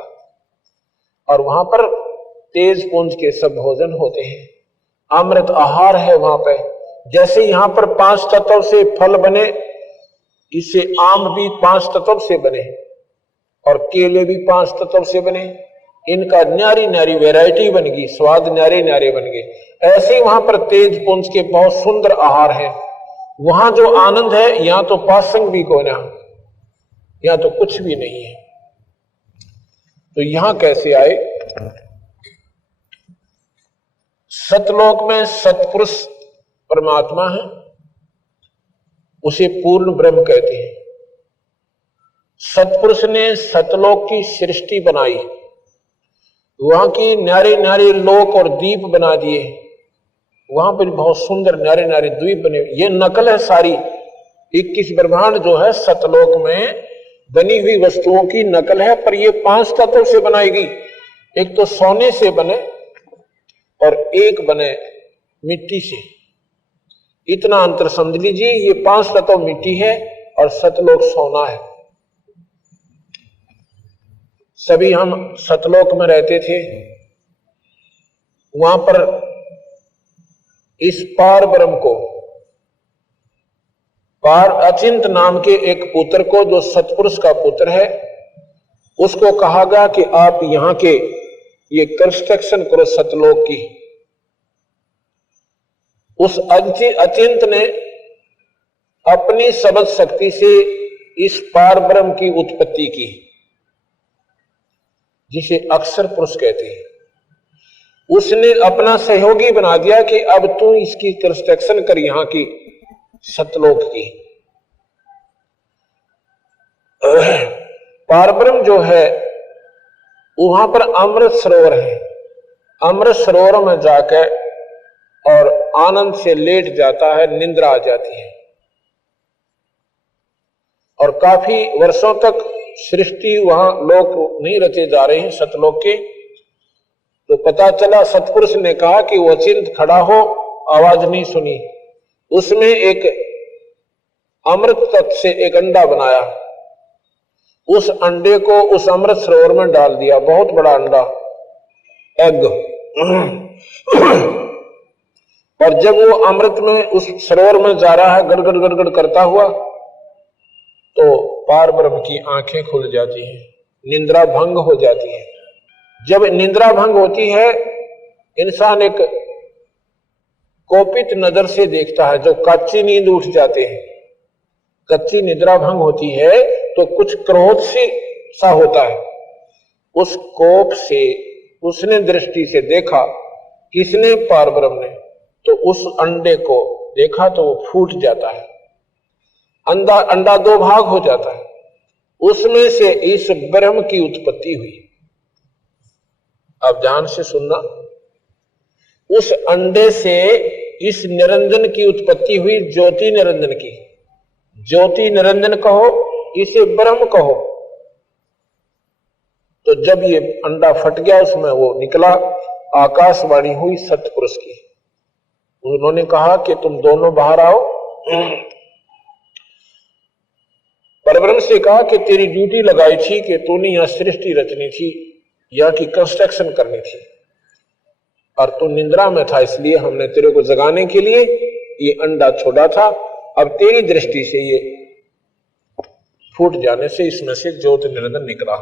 और वहां पर तेज पुंज के सब भोजन होते हैं, अमृत आहार है वहां पे। जैसे यहां पर 5 तत्व से फल बने, इससे आम भी 5 तत्व से बने और केले भी 5 तत्व से बने। इनका न्यारी न्यारी वैरायटी बन गई, स्वाद न्यारे न्यारे बन गए। ऐसे ही वहां पर तेज पुंज के बहुत सुंदर आहार है। वहां जो आनंद है, यहां तो पासंग भी कोई ना, यहां तो कुछ भी नहीं है। तो यहां कैसे आए? सतलोक में सतपुरुष परमात्मा है, उसे पूर्ण ब्रह्म कहते हैं। सतपुरुष ने सतलोक की सृष्टि बनाई, वहां की न्यारे न्यारे लोक और द्वीप बना दिए, वहां पर बहुत सुंदर न्यारे न्यारे द्वीप बने। ये नकल है सारी, 21 ब्रह्मांड जो है सतलोक में बनी हुई वस्तुओं की नकल है, पर ये 5 तत्व से बनाएगी। एक तो सोने से बने और एक बने मिट्टी से। इतना अंतर समझ लीजिए, ये 5 तत्व मिट्टी है और सतलोक सोना है। सभी हम सतलोक में रहते थे, वहां पर इस पार ब्रह्म को, पार अचिंत नाम के एक पुत्र को, जो सतपुरुष का पुत्र है, उसको कहा गया कि आप यहां के ये कंस्ट्रक्शन करो सतलोक की। उस अचिंत ने अपनी समझ शक्ति से इस पार ब्रह्म की उत्पत्ति की, जिसे अक्षर पुरुष कहते हैं। उसने अपना सहयोगी बना दिया कि अब तू इसकी कंस्ट्रक्शन कर, यहां की सतलोक की। पारब्रह्म जो है वहां पर अमृत सरोवर है, अमृत सरोवर में जाकर और आनंद से लेट जाता है, निंद्रा आ जाती है। और काफी वर्षों तक सृष्टि, वहां लोक नहीं रचे जा रहे हैं सतलोक के। तो पता चला, सतपुरुष ने कहा कि वो अचिंत खड़ा हो, आवाज नहीं सुनी। उसमें एक अमृत तत्व से एक अंडा बनाया, उस अंडे को उस अमृत सरोवर में डाल दिया, बहुत बड़ा अंडा, एग। और जब वो अमृत में उस सरोवर में जा रहा है गड़गड़ गड़गड़ करता हुआ, तो पार ब्रह्म की आंखें खुल जाती हैं, निंद्रा भंग हो जाती है। जब निंद्रा भंग होती है, इंसान एक कोपित नजर से देखता है, जो कच्ची नींद उठ जाते हैं। कच्ची निद्रा भंग होती है तो कुछ क्रोध से सा होता है। उस कोप से उसने दृष्टि से देखा, किसने? पार ब्रह्म ने। तो उस अंडे को देखा तो वो फूट जाता है, अंडा 2 भाग हो जाता है। उसमें से इस ब्रह्म की उत्पत्ति हुई। अब ध्यान से सुनना, उस अंडे से इस निरंजन की उत्पत्ति हुई, ज्योति निरंजन की। ज्योति निरंजन कहो, इसे ब्रह्म कहो। तो जब ये अंडा फट गया, उसमें वो निकला, आकाशवाणी हुई सतपुरुष की। उन्होंने कहा कि तुम दोनों बाहर आओ। परब्रह्म से कहा कि तेरी ड्यूटी लगाई थी कि तूने यहां सृष्टि रचनी थी, यहाँ की कंस्ट्रक्शन करनी थी, और तू निंद्रा में था, इसलिए हमने तेरे को जगाने के लिए ये अंडा छोड़ा था। अब तेरी दृष्टि से ये फूट जाने से इसमें से ज्योति निरंजन निकला।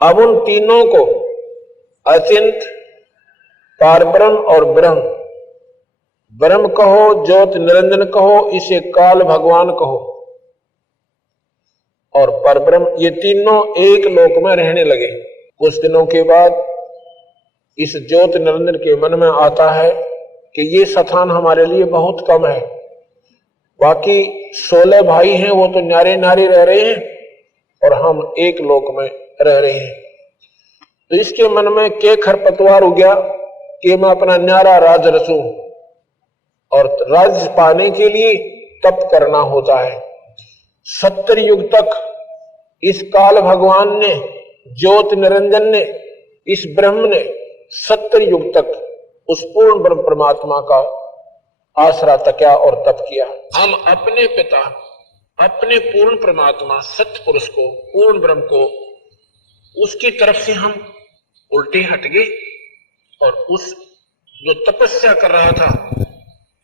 अब उन तीनों को, अचिंत, पारब्रह्म और ब्रह्म, ब्रह्म कहो, ज्योति निरंजन कहो, इसे काल भगवान कहो, और परब्रह्म, ये तीनों एक लोक में रहने लगे। कुछ दिनों के बाद इस ज्योति निरंजन के मन में आता है कि ये स्थान हमारे लिए बहुत कम है, बाकी 16 भाई हैं, वो तो न्यारे न्यारे रह रहे हैं और हम एक लोक में रह रहे हैं। तो इसके मन में के खरपतवार हो गया कि मैं अपना न्यारा राज रचूं, और राज पाने के लिए तप करना होता है। 70 युग तक इस काल भगवान ने, ज्योति निरंजन ने, इस ब्रह्म ने 70 युग तक उस पूर्ण ब्रह्म परमात्मा का आसरा तकिया और तप किया। हम अपने पिता, अपने पूर्ण परमात्मा सत्पुरुष को, पूर्ण ब्रह्म को, उसकी तरफ से हम उल्टे हट गए, और उस जो तपस्या कर रहा था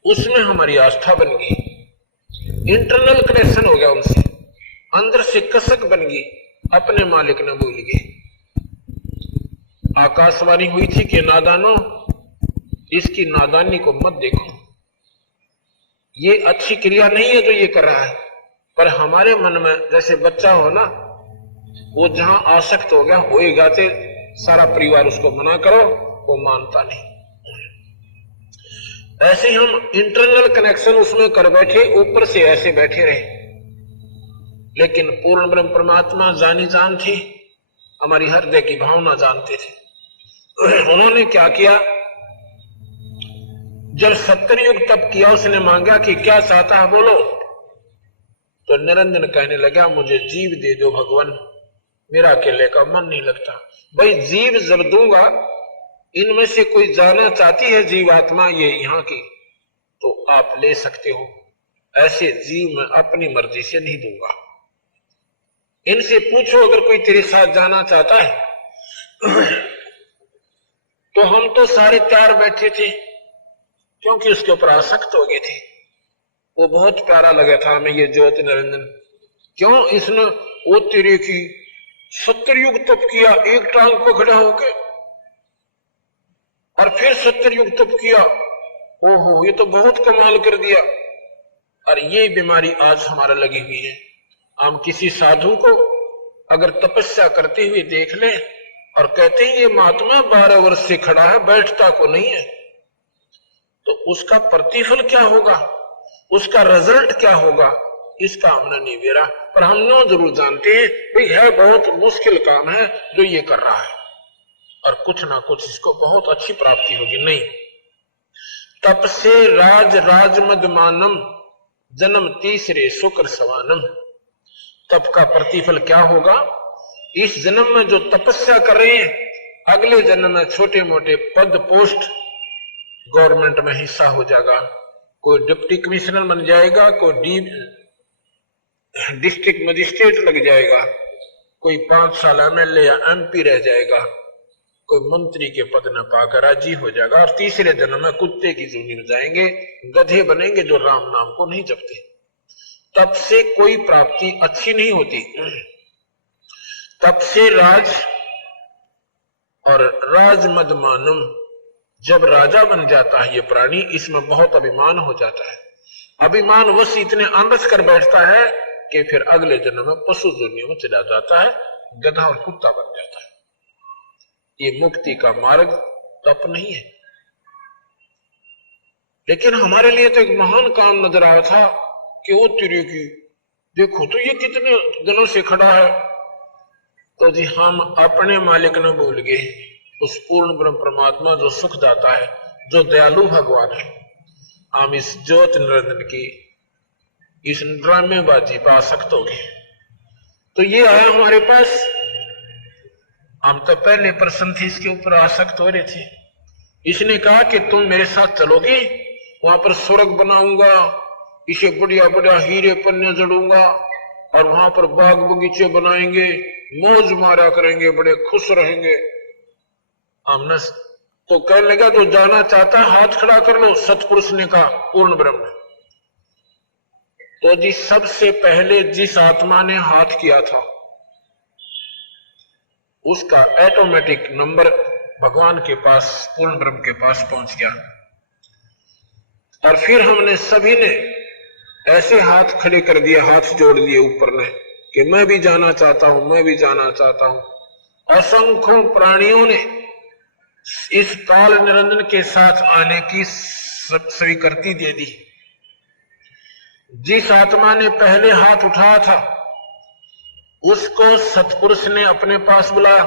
उसमें हमारी आस्था बन गई, इंटरनल कनेक्शन हो गया उनसे, अंदर से कसक बन गई, अपने मालिक ने भूल गए। आकाशवाणी हुई थी कि नादानो, इसकी नादानी को मत देखो, ये अच्छी क्रिया नहीं है जो ये कर रहा है। पर हमारे मन में जैसे बच्चा हो ना, वो जहां आसक्त हो गया, होएगा तो सारा परिवार उसको मना करो, वो मानता नहीं। ऐसे हम इंटरनल कनेक्शन उसमें कर बैठे, ऊपर से ऐसे बैठे रहे। लेकिन पूर्ण ब्रह्म परमात्मा जानी जान थी, हमारी हृदय की भावना जानते थे। उन्होंने क्या किया, जब 70 युग तप किया, उसने मांगा कि क्या चाहता है बोलो। तो निरंजन कहने लगा, मुझे जीव दे दो भगवान, मेरा अकेले का मन नहीं लगता। भाई जीव जब दूंगा, इनमें से कोई जाना चाहती है जीवात्मा ये यहाँ की, तो आप ले सकते हो, ऐसे जीव मैं अपनी मर्जी से नहीं दूंगा। इनसे पूछो अगर कोई तेरे साथ जाना चाहता है। तो हम तो सारे तैयार बैठे थे, क्योंकि उसके ऊपर आसक्त हो गए थे। वो बहुत प्यारा लगा था हमें ये ज्योति निरंजन। क्यों इसने वो तेरे की 70 युग तप किया, एक टांग पकड़ा होके, और फिर 70 युग तप किया, ओहो ये तो बहुत कमाल कर दिया। और ये बीमारी आज हमारा लगी हुई है। हम किसी साधु को अगर तपस्या करते हुए देख ले और कहते हैं ये महात्मा 12 वर्ष से खड़ा है, बैठता को नहीं है, तो उसका प्रतिफल क्या होगा, उसका रिजल्ट क्या होगा, इसका हमने नहीं बेरा। पर हम न जरूर जानते हैं भाई है बहुत मुश्किल काम है जो ये कर रहा है, और कुछ ना कुछ इसको बहुत अच्छी प्राप्ति होगी। नहीं, तप से राज राज मदमानम, जन्म तीसरे शुक्र सवानम। तप का प्रतिफल क्या होगा, इस जन्म में जो तपस्या कर रहे हैं, अगले जन्म में छोटे मोटे पद पोस्ट गवर्नमेंट में हिस्सा हो जाएगा। कोई डिप्टी कमिश्नर बन जाएगा, कोई डिस्ट्रिक्ट मजिस्ट्रेट लग जाएगा, कोई 5 साल एमएलए या एमपी रह जाएगा, कोई मंत्री के पद न पाकर राजी हो जाएगा, और तीसरे जन्म में कुत्ते की जूनी में जाएंगे, गधे बनेंगे जो राम नाम को नहीं जपते। तप से कोई प्राप्ति अच्छी नहीं होती। तप से राज और राज मदमानम, जब राजा बन जाता है ये प्राणी, इसमें बहुत अभिमान हो जाता है। अभिमान वश इतने आंदस कर बैठता है कि फिर अगले जन्म में पशु दुनिया में चला जाता है, गधा और कुत्ता बन जाता है। ये मुक्ति का मार्ग तप नहीं है। लेकिन हमारे लिए तो एक महान काम नजर आया था कि वो तेरे की देखो तो ये कितने दिनों से खड़ा है, तो जी हम अपने मालिक न भूल गए, उस पूर्ण ब्रह्म परमात्मा जो सुखदाता है, जो दयालु भगवान है। हम इस ज्योत निरंजन की इस ड्रामेबाजी पर आसक्त हो गए। तो ये आया हमारे पास, हम तो पहले प्रसन्न थे, इसके ऊपर आसक्त हो रहे थे। इसने कहा कि तुम मेरे साथ चलोगे, वहां पर स्वर्ग बनाऊंगा, इसे बढ़िया बढ़िया हीरे पन्ने जड़ूंगा और वहां पर बाग बगीचे बनाएंगे, मौज मारा करेंगे, बड़े खुश रहेंगे। हमने तो कहने लगा जो जाना चाहता हाथ खड़ा कर लो, सतपुरुष ने कहा, पूर्ण ब्रह्म। तो जी सबसे पहले जिस आत्मा ने हाथ किया था उसका ऑटोमेटिक नंबर भगवान के पास, पूर्ण ब्रह्म के पास पहुंच गया। और फिर हमने सभी ने ऐसे हाथ खड़े कर दिए, हाथ जोड़ दिए ऊपर ने कि मैं भी जाना चाहता हूं, मैं भी जाना चाहता हूं। असंख्यों प्राणियों ने इस काल निरंजन के साथ आने की स्वीकृति दे दी। जिस आत्मा ने पहले हाथ उठाया था उसको सतपुरुष ने अपने पास बुलाया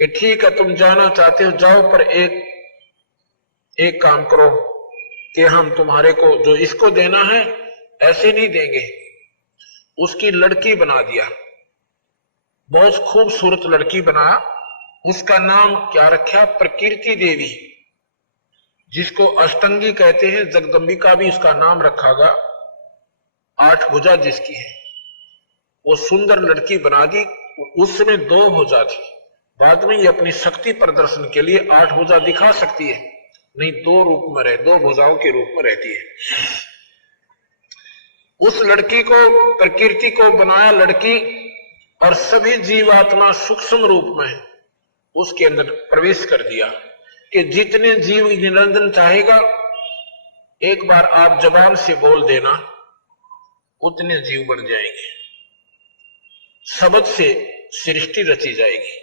कि ठीक है तुम जाना चाहते हो जाओ, पर एक काम करो कि हम तुम्हारे को जो इसको देना है ऐसे नहीं देंगे। उसकी लड़की बना दिया, बहुत खूबसूरत लड़की बनाया। उसका नाम क्या रखा? प्रकृति देवी, जिसको अष्टंगी कहते हैं। जगदंबिका भी उसका नाम रखागा, 8 भुजा जिसकी है। वो सुंदर लड़की बना दी। उसमें 2 भुजा थी, बाद में ये अपनी शक्ति प्रदर्शन के लिए 8 भुजा दिखा सकती है, नहीं 2 रूप में रहे, 2 भुजाओं के रूप में रहती है। उस लड़की को, प्रकृति को बनाया लड़की, और सभी जीवात्मा सूक्ष्म रूप में उसके अंदर प्रवेश कर दिया कि जितने जीव निरंजन चाहेगा एक बार आप जबान से बोल देना, उतने जीव बन जाएंगे। शब्द से सृष्टि रची जाएगी।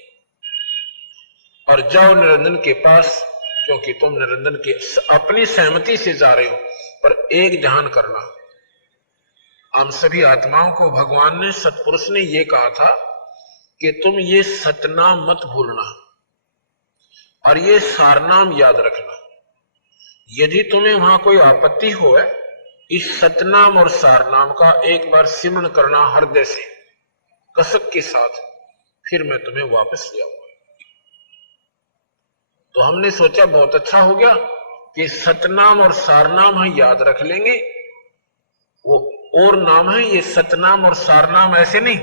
और जाओ निरंजन के पास, क्योंकि तुम निरंजन के अपनी सहमति से जा रहे हो, पर एक ध्यान करना, हम सभी आत्माओं को भगवान ने, सतपुरुष ने यह कहा था कि तुम ये सतनाम मत भूलना और ये सारनाम याद रखना। यदि तुम्हें वहां कोई आपत्ति हो, इस सतनाम और सारनाम का एक बार सिमरण करना हृदय से कसक के साथ, फिर मैं तुम्हें वापस ले आऊंगा। तो हमने सोचा बहुत अच्छा हो गया कि सतनाम और सारनाम है, याद रख लेंगे। वो और नाम है, ये सतनाम और सारनाम ऐसे नहीं,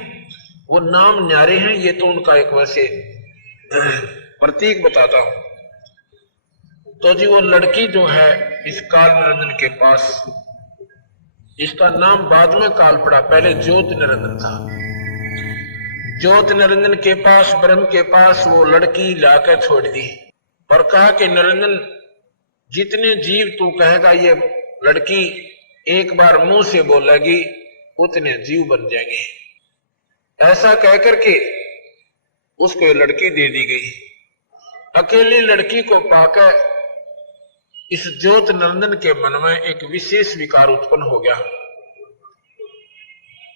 वो नाम न्यारे हैं। ये तो उनका एक वैसे प्रतीक बताता हूं। तो जी वो लड़की जो है इस काल निरंजन के पास, इसका नाम बाद में काल पड़ा, पहले ज्योत निरंजन था। ज्योत निरंजन के पास, ब्रह्म के पास वो लड़की लाकर छोड़ दी और कहा कि निरंजन, जितने जीव तू कहेगा ये लड़की एक बार मुंह से बोलेगी, उतने जीव बन जाएंगे। ऐसा कहकर के उसको लड़की दे दी गई। अकेली लड़की को पाकर इस ज्योत निरंजन के मन में एक विशेष विकार उत्पन्न हो गया।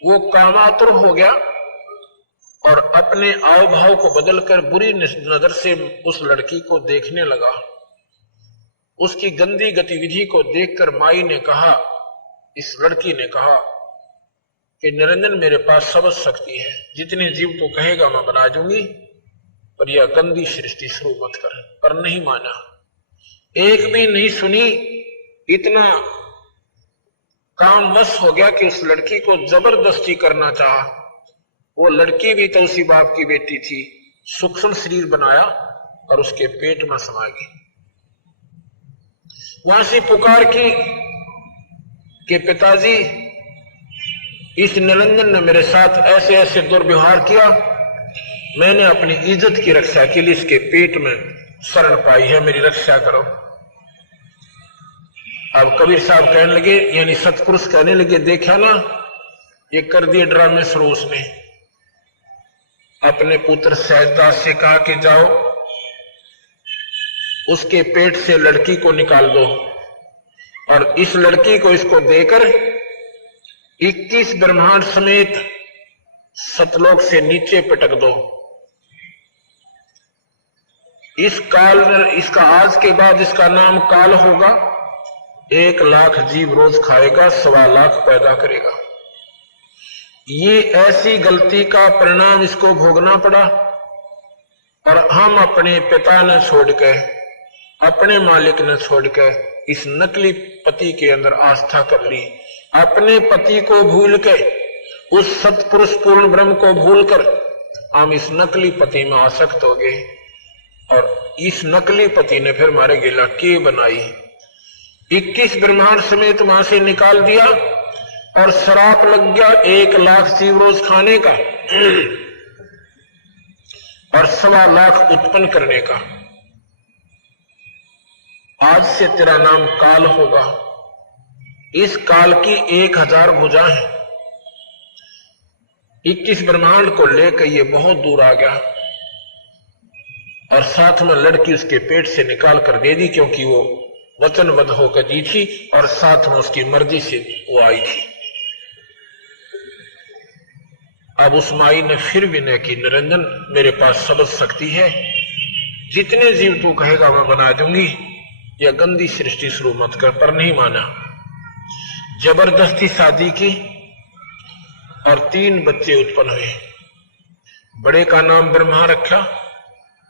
वो कामातुर हो गया और अपने आव भाव को बदलकर बुरी नजर से उस लड़की को देखने लगा। उसकी गंदी गतिविधि को देखकर माई ने कहा, इस लड़की ने कहा कि निरंजन मेरे पास सब शक्ति है, जितने जीव तो कहेगा मैं बना दूंगी, पर यह गंदी सृष्टि शुरू मत कर। पर नहीं माना, एक भी नहीं सुनी। इतना कामवश हो गया कि उस लड़की को जबरदस्ती करना चाहा। वो लड़की भी तो उसी बाप की बेटी थी, सूक्ष्म शरीर बनाया और उसके पेट में समा गई। वहां से पुकार की कि पिताजी, इस निरंजन ने मेरे साथ ऐसे ऐसे दुर्व्यवहार किया, मैंने अपनी इज्जत की रक्षा के लिए इसके पेट में शरण पाई है, मेरी रक्षा करो। अब कबीर साहब कहने लगे, यानी सतपुरुष कहने लगे, देखा ना ये कर दिए ड्रामे शुरू। उसने अपने पुत्र सहजदास से कहा कि जाओ उसके पेट से लड़की को निकाल दो और इस लड़की को इसको देकर 21 ब्रह्मांड समेत सतलोक से नीचे पटक दो। इस काल, इसका आज के बाद इसका नाम काल होगा। 1 लाख जीव रोज खाएगा, 1.25 लाख पैदा करेगा। ये ऐसी गलती का परिणाम इसको भोगना पड़ा। और हम अपने पिता ने छोड़ के, अपने मालिक ने छोड़ के इस नकली पति के अंदर आस्था कर ली। अपने पति को भूल के, उस सतपुरुष पूर्ण ब्रह्म को भूलकर हम इस नकली पति में आसक्त हो गए। और इस नकली पति ने फिर हमारे गिला के बनाई। 21 ब्रह्मांड समेत वहां से निकाल दिया और श्राप लग गया 1 लाख जीव रोज खाने का और 1.25 लाख उत्पन्न करने का। आज से तेरा नाम काल होगा। इस काल की 1000 भुजाएं हैं। 21 ब्रह्मांड को लेकर ये बहुत दूर आ गया और साथ में लड़की उसके पेट से निकाल कर दे दी, क्योंकि वो वचनबद्ध होकर दी थी और साथ में उसकी मर्जी से वो आई थी। अब उस माई ने फिर विनय की, निरंजन मेरे पास सबद शक्ति है, जितने जीव तू कहेगा मैं बना दूंगी, यह गंदी सृष्टि शुरू मत कर। पर नहीं माना। जबरदस्ती शादी की और 3 बच्चे उत्पन्न हुए। बड़े का नाम ब्रह्मा रखा,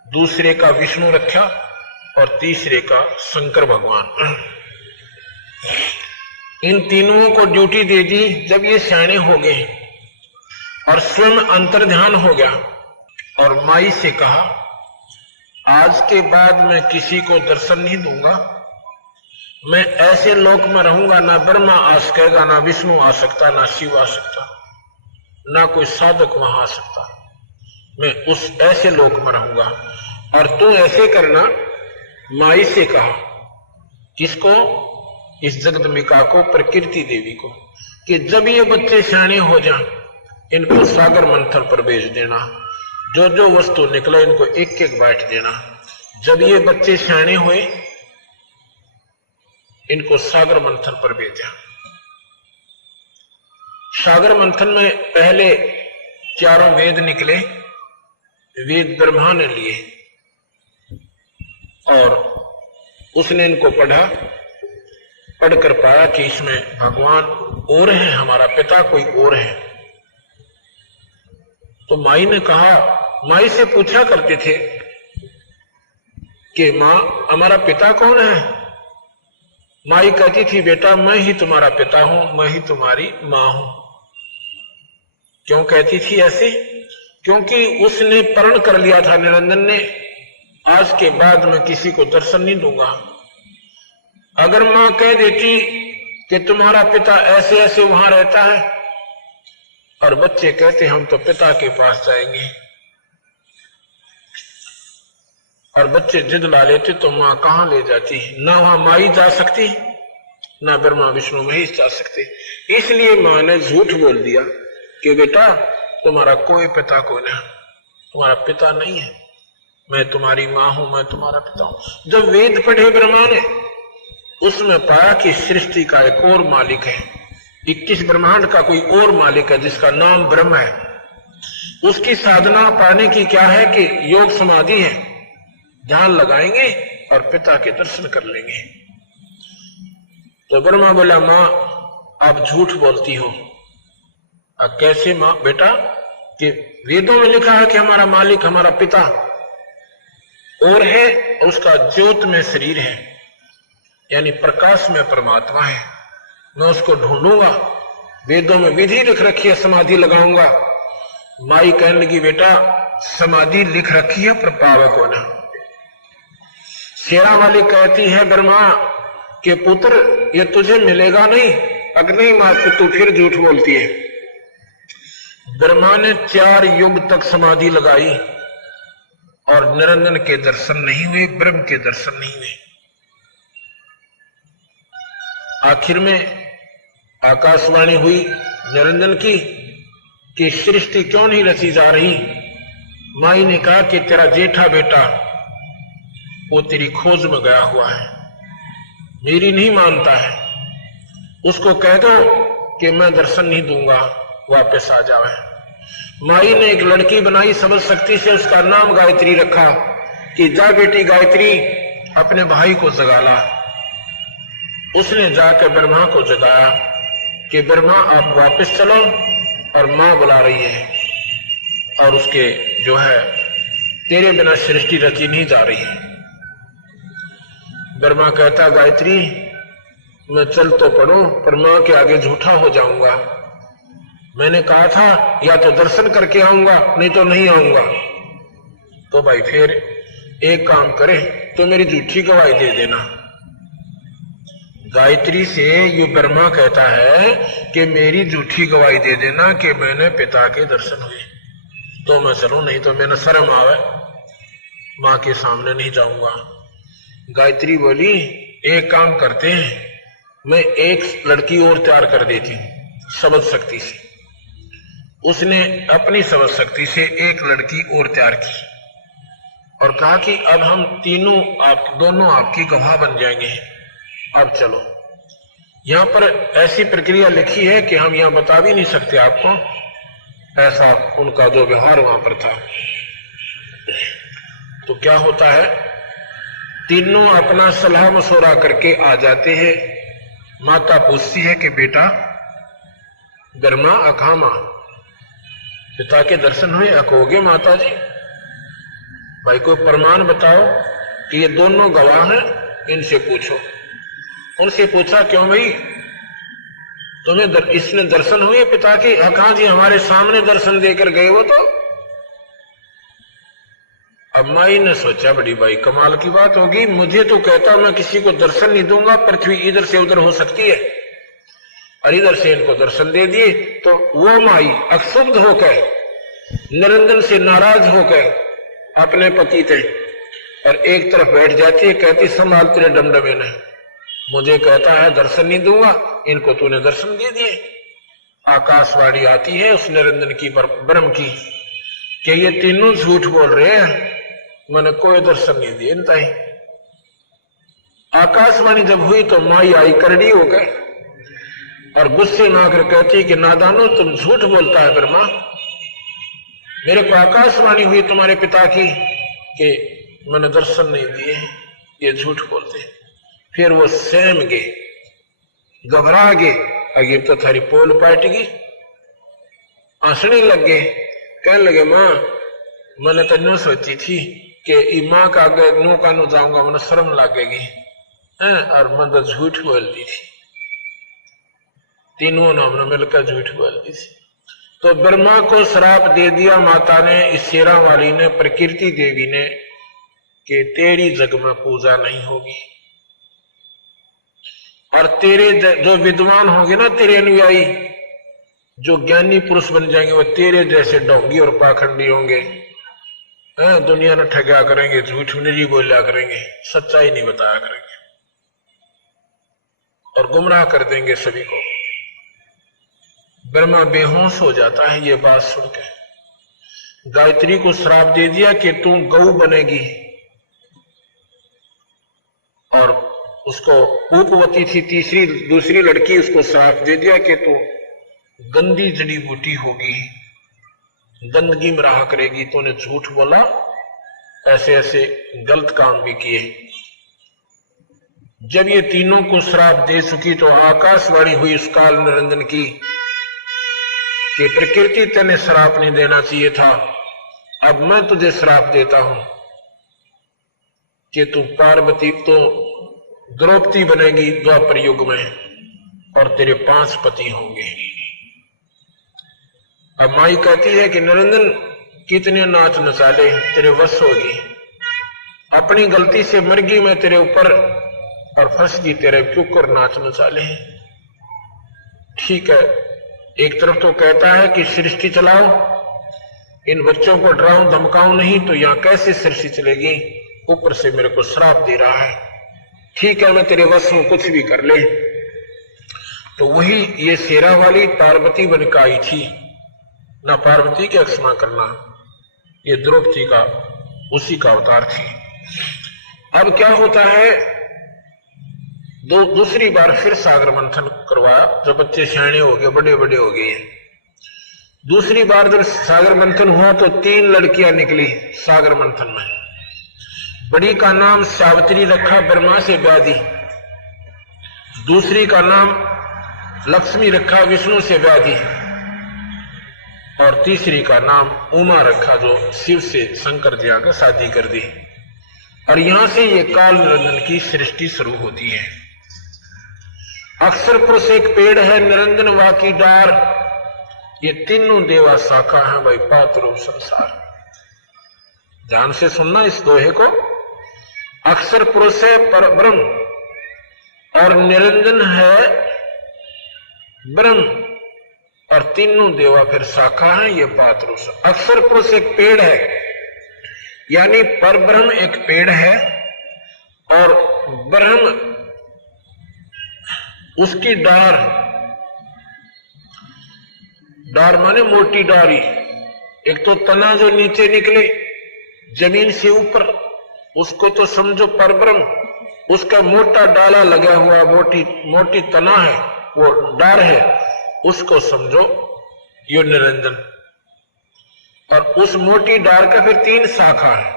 दूसरे का विष्णु रखा और तीसरे का शंकर भगवान। इन तीनों को ड्यूटी दे दी। जब ये सियाने हो गए और स्वयं अंतर्ध्यान हो गया और माई से कहा, आज के बाद मैं किसी को दर्शन नहीं दूंगा। मैं ऐसे लोक में रहूंगा, ना ब्रह्मा आ सकेगा, ना विष्णु आ सकता, ना शिव आ सकता, ना कोई साधक वहां आ सकता। मैं उस ऐसे लोक में रहूंगा। और तू ऐसे करना, माई से कहा, किसको? इस जगदम्बिका को, प्रकृति देवी को, कि जब ये बच्चे सियाने हो जाएं, इनको सागर मंथन पर भेज देना। जो जो वस्तु निकले इनको एक एक बांट देना। जब ये बच्चे सियाने हुए, इनको सागर मंथन पर भेजा। सागर मंथन में पहले 4 वेद निकले। वेद ब्रह्मा ने लिए और उसने इनको पढ़ा। पढ़कर पाया कि इसमें भगवान और है, हमारा पिता कोई और है। तो माई ने कहा, माई से पूछा करते थे कि मां हमारा पिता कौन है? माई कहती थी, बेटा मैं ही तुम्हारा पिता हूं, मैं ही तुम्हारी मां हूं। क्यों कहती थी ऐसे? क्योंकि उसने प्रण कर लिया था, निरंजन ने, आज के बाद मैं किसी को दर्शन नहीं दूंगा। अगर मां कह देती कि तुम्हारा पिता ऐसे ऐसे वहां रहता है और बच्चे कहते हम तो पिता के पास जाएंगे, और बच्चे जिद ला लेते, तो मां कहां ले जाती? ना वहां माई जा सकती, ना ब्रह्मा विष्णु महेश जा सकते। इसलिए मां ने झूठ बोल दिया कि बेटा तुम्हारा कोई पिता कोई नहीं, तुम्हारा पिता नहीं है, मैं तुम्हारी मां हूं, मैं तुम्हारा पिता हूं। जब वेद पढ़े ब्रह्मा ने, उसमें पाया कि सृष्टि का एक और मालिक है, 21 ब्रह्मांड का कोई और मालिक है जिसका नाम ब्रह्म है। उसकी साधना पाने की क्या है कि योग समाधि है, ध्यान लगाएंगे और पिता के दर्शन कर लेंगे। तो ब्रह्मा बोला, मां आप झूठ बोलती हो। कैसे मां? बेटा कि वेदों में लिखा है कि हमारा मालिक हमारा पिता और है, उसका ज्योत में शरीर है, यानी प्रकाश में परमात्मा है। मैं उसको ढूंढूंगा, वेदों में विधि लिख रखी है, समाधि लगाऊंगा। माई कहने लगी, बेटा समाधि लिख रखी है पर पावक होना। शेरा वाली कहती है ब्रह्मा के पुत्र ये तुझे मिलेगा नहीं। अगर नहीं मां तो तू फिर झूठ बोलती है। ब्रह्मा ने 4 युग तक समाधि लगाई और निरंजन के दर्शन नहीं हुए, ब्रह्म के दर्शन नहीं हुए। आखिर में आकाशवाणी हुई निरंजन की कि सृष्टि क्यों नहीं रची जा रही। माई ने कहा कि तेरा जेठा बेटा वो तेरी खोज में गया हुआ है, मेरी नहीं मानता है, उसको कह दो कि मैं दर्शन नहीं दूंगा, वापस आ जावे। माई ने एक लड़की बनाई समझ शक्ति से, उसका नाम गायत्री रखा कि जा बेटी गायत्री अपने भाई को जगा ला। उसने जाकर ब्रह्मा को जगाया कि ब्रह्मा आप वापस चलो और मां बुला रही है और उसके जो है तेरे बिना सृष्टि रची नहीं जा रही है। ब्रह्मा कहता गायत्री मैं चल तो पड़ूं पर मां के आगे झूठा हो जाऊंगा। मैंने कहा था या तो दर्शन करके आऊंगा नहीं तो नहीं आऊंगा। तो भाई फिर एक काम करे तो मेरी झूठी गवाही दे देना। गायत्री से ये ब्रह्मा कहता है कि मेरी झूठी गवाही दे देना कि मैंने पिता के दर्शन हुए तो मैं चलूं, नहीं तो मैंने शर्म आवे, मां के सामने नहीं जाऊंगा। गायत्री बोली एक काम करते हैं, मैं एक लड़की और तैयार कर देती हूं समझ शक्ति से। उसने अपनी समझ शक्ति से एक लड़की और तैयार की और कहा कि अब हम तीनों आप दोनों आपकी गवाह बन जाएंगे, अब चलो। यहां पर ऐसी प्रक्रिया लिखी है कि हम यहां बता भी नहीं सकते आपको, ऐसा उनका जो व्यवहार वहां पर था। तो क्या होता है, तीनों अपना सलाह मशवरा करके आ जाते हैं। माता पूछती है कि बेटा ब्रह्मा अखामा पिता के दर्शन हुए? अकोगे माता जी? भाई कोई प्रमाण बताओ कि ये दोनों गवाह हैं, इनसे पूछो। उनसे पूछा क्यों भाई तुम्हें इसने दर्शन हुए पिता के? कहा जी हमारे सामने दर्शन देकर गए वो तो। अब माई ने सोचा बड़ी भाई कमाल की बात होगी, मुझे तो कहता मैं किसी को दर्शन नहीं दूंगा, पृथ्वी इधर से उधर हो सकती है और इधर से इनको दर्शन दे दिए। तो वो माई अक्षुब्ध होकर निरंजन से नाराज होकर अपने पति थे और एक तरफ बैठ जाती है, कहती संभाल तेरे डमडमे ने, मुझे कहता है दर्शन नहीं दूंगा, इनको तूने दर्शन दे दिए। आकाशवाणी आती है उस निरंजन की ब्रह्म की कि ये तीनों झूठ बोल रहे हैं, मैंने कोई दर्शन नहीं दिए इनता ही। आकाशवाणी जब हुई तो माई आई करड़ी हो गए और गुस्से में आकर कहती कि नादानो तुम झूठ बोलता है ब्रह्मा, मेरे को आकाशवाणी हुई तुम्हारे पिता की कि मैंने दर्शन नहीं दिए, ये झूठ बोलते। फिर वो सहम गए, घबरा गए, अगे तो थारी पोल पाट गई, हंसने लग गए, कहने लगे मां मैंने तो नो सोची थी कि मां का आगे नो का नो जाऊंगा, मैंने शर्म लगेगी और मैं तो झूठ बोलती थी। तीनों ने हमने मिलकर झूठ बोलती थी। तो ब्रह्मा को श्राप दे दिया माता ने, इस शेरा वाली ने, प्रकृति देवी ने, कि तेरी जग में पूजा नहीं होगी और तेरे जो विद्वान होंगे ना, तेरे अनुयायी जो ज्ञानी पुरुष बन जाएंगे, वो तेरे जैसे डोंगी और पाखंडी होंगे, दुनिया ने ठगा करेंगे, झूठ निरी बोला करेंगे, सच्चाई नहीं बताया करेंगे और गुमराह कर देंगे सभी को। ब्रह्मा बेहोश हो जाता है ये बात सुनकर। गायत्री को श्राप दे दिया कि तू गौ बनेगी और उसको पूपवती थी दूसरी लड़की, उसको श्राप दे दिया कि तू गंदी जड़ी बूटी होगी, गंदगी में रहा करेगी। तूने झूठ बोला, ऐसे ऐसे गलत काम भी किए। जब ये तीनों को श्राप दे चुकी तो आकाशवाणी हुई उस काल निरंजन की कि प्रकृति तेने श्राप नहीं देना चाहिए था, अब मैं तुझे श्राप देता हूं कि तू पार्वती तो द्रौपदी बनेगी द्वापर युग में और तेरे 5 पति होंगे। अब माई कहती है कि निरंजन कितने नाच नचाले तेरे वश होगी, अपनी गलती से मर गई मैं तेरे ऊपर और फंस गई तेरे चुकर नाच नचाले। ठीक है, एक तरफ तो कहता है कि सृष्टि चलाओ, इन बच्चों को डराऊं धमकाऊं नहीं तो यहां कैसे सृष्टि चलेगी, ऊपर से मेरे को श्राप दे रहा है। ठीक है मैं तेरे वश हूं, कुछ भी कर ले। तो वही ये शेरा वाली पार्वती बनकर आई थी ना, पार्वती की क्षमा करना, ये द्रौपदी का उसी का अवतार थी। अब क्या होता है, दूसरी बार फिर सागर मंथन करवाया, जब बच्चे सियाणे हो गए, बड़े बड़े हो गए। दूसरी बार जब सागर मंथन हुआ तो 3 लड़कियां निकली सागर मंथन में। बड़ी का नाम सावित्री रखा, ब्रह्मा से ब्याह दी। दूसरी का नाम लक्ष्मी रखा, विष्णु से ब्याह दी। और तीसरी का नाम उमा रखा, जो शिव से शंकर जी आकर शादी कर दी। और यहां से ये काल निरंजन की सृष्टि शुरू होती है। अक्षर पुरुष एक पेड़ है, निरंजन वा की डार, ये तीनों देवा शाखा है भाई, पात रूप संसार। ध्यान से सुनना इस दोहे को। अक्षर पुरुष है पर ब्रह्म, और निरंजन है ब्रह्म, और तीनों देवा फिर शाखा है, ये पात रूप। अक्षर पुरुष एक पेड़ है, यानी पर ब्रह्म एक पेड़ है, और ब्रह्म उसकी डार, डार माने मोटी डारी। एक तो तना जो नीचे निकले जमीन से ऊपर, उसको तो समझो परब्रह्म। उसका मोटा डाला लगा हुआ, मोटी मोटी तना है, वो डार है, उसको समझो यो निरंजन। और उस मोटी डार का फिर 3 शाखा है,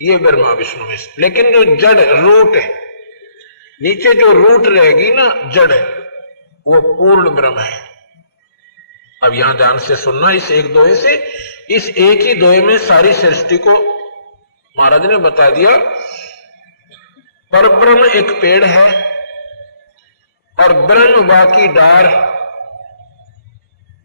ये ब्रह्मा विष्णु है। लेकिन जो जड़ रूट है, नीचे जो रूट रहेगी ना जड़, वो पूर्ण ब्रह्म है। अब यहां ध्यान से सुनना इस एक दोहे से। इस एक ही दोहे में सारी सृष्टि को महाराज ने बता दिया। पर ब्रह्म एक पेड़ है, और ब्रह्म बाकी डार,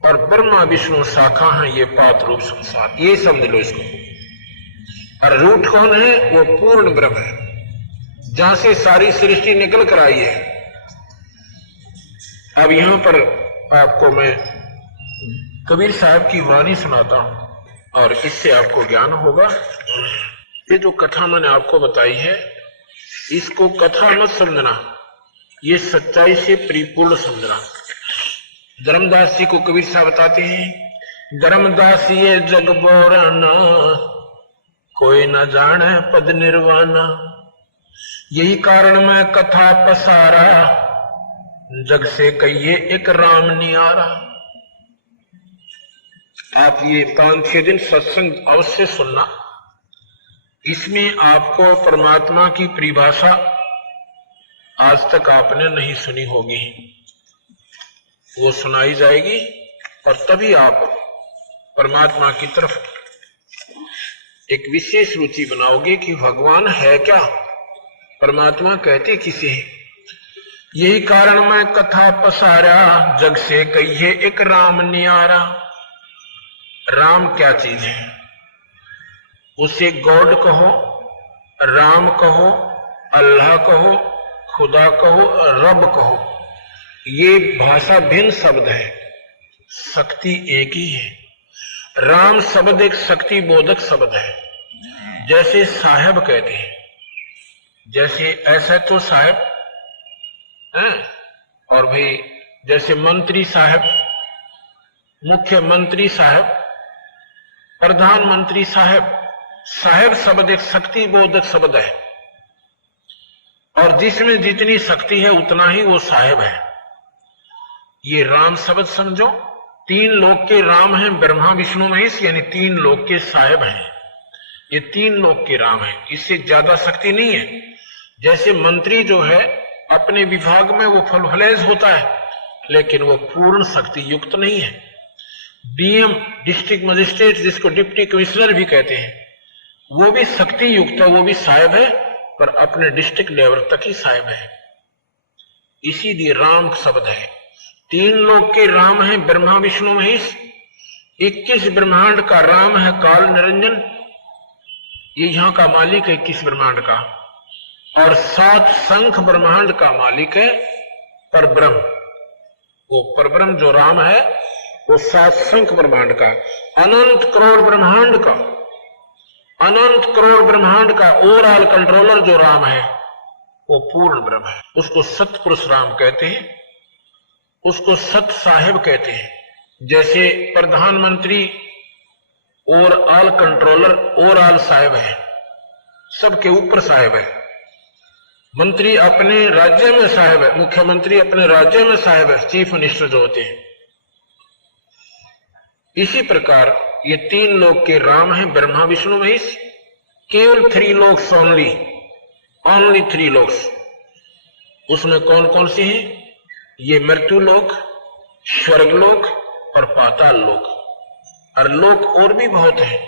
और ब्रह्मा विष्णु शाखा है, ये पात रूप संसार। ये समझ लो इसको। और रूट कौन है? वो पूर्ण ब्रह्म है, जहां से सारी सृष्टि निकल कर आई है। अब यहां पर आपको मैं कबीर साहब की वाणी सुनाता हूं, और इससे आपको ज्ञान होगा। ये जो कथा मैंने आपको बताई है, इसको कथा मत समझना, ये सच्चाई से परिपूर्ण समझना। धर्मदास जी को कबीर साहब बताते हैं, धर्मदास ये जग बोराना, कोई न जाने पद निर्वाणा। यही कारण मैं कथा पसारा, जग से कहिए एक राम नियारा। आप ये 5-6 दिन सत्संग अवश्य सुनना। इसमें आपको परमात्मा की परिभाषा आज तक आपने नहीं सुनी होगी, वो सुनाई जाएगी, और तभी आप परमात्मा की तरफ एक विशेष रुचि बनाओगे कि भगवान है क्या, परमात्मा कहते किसे हैं। यही कारण मैं कथा पसारा, जग से कहिए एक राम नियारा। राम क्या चीज है? उसे गॉड कहो, राम कहो, अल्लाह कहो, खुदा कहो, रब कहो, ये भाषा भिन्न शब्द है, शक्ति एक ही है। राम शब्द एक शक्ति बोधक शब्द है। जैसे साहब कहते हैं, जैसे ऐसा तो साहब है, और भाई जैसे मंत्री साहब, मुख्यमंत्री साहब, प्रधानमंत्री साहब। साहब शब्द एक शक्ति बोधक शब्द है, और जिसमें जितनी शक्ति है उतना ही वो साहब है। ये राम शब्द समझो, 3 लोक के राम हैं, ब्रह्मा विष्णु महेश, यानी 3 लोक के साहब हैं। ये 3 लोक के राम हैं, इससे ज्यादा शक्ति नहीं है। जैसे मंत्री जो है अपने विभाग में वो फुलफलेज होता है, लेकिन वो पूर्ण शक्ति युक्त नहीं है। डीएम, डिस्ट्रिक्ट मजिस्ट्रेट, जिसको डिप्टी कमिश्नर भी कहते हैं, वो भी शक्ति युक्त है, वो भी साहब है, पर अपने डिस्ट्रिक्ट लेवल तक ही साहब है। इसीलिए राम शब्द है। 3 लोक के राम है, ब्रह्मा विष्णु महेश। 21 ब्रह्मांड का राम है काल निरंजन, ये यहां का मालिक है 21 ब्रह्मांड का। और 7 शंख ब्रह्मांड का मालिक है परब्रह्म। वो परब्रह्म जो राम है, वो 7 शंख ब्रह्मांड का, अनंत करोड़ ब्रह्मांड का, अनंत करोड़ ब्रह्मांड का ओवरऑल कंट्रोलर जो राम है, वो पूर्ण ब्रह्म है। उसको सतपुरुष राम कहते हैं, उसको सत साहिब कहते हैं। जैसे प्रधानमंत्री ओवरऑल कंट्रोलर, ओवरऑल साहिब है, सबके ऊपर साहिब है। मंत्री अपने राज्य में साहिब है, मुख्यमंत्री अपने राज्य में साहिब है, चीफ मिनिस्टर जो होते हैं। इसी प्रकार ये 3 लोक के राम हैं, ब्रह्मा विष्णु महेश, केवल 3 लोक्स ओनली 3 लोक्स। उसमें कौन कौन से हैं? ये मृत्यु लोक, स्वर्ग लोक और पाताल लोक। और लोक और भी बहुत हैं।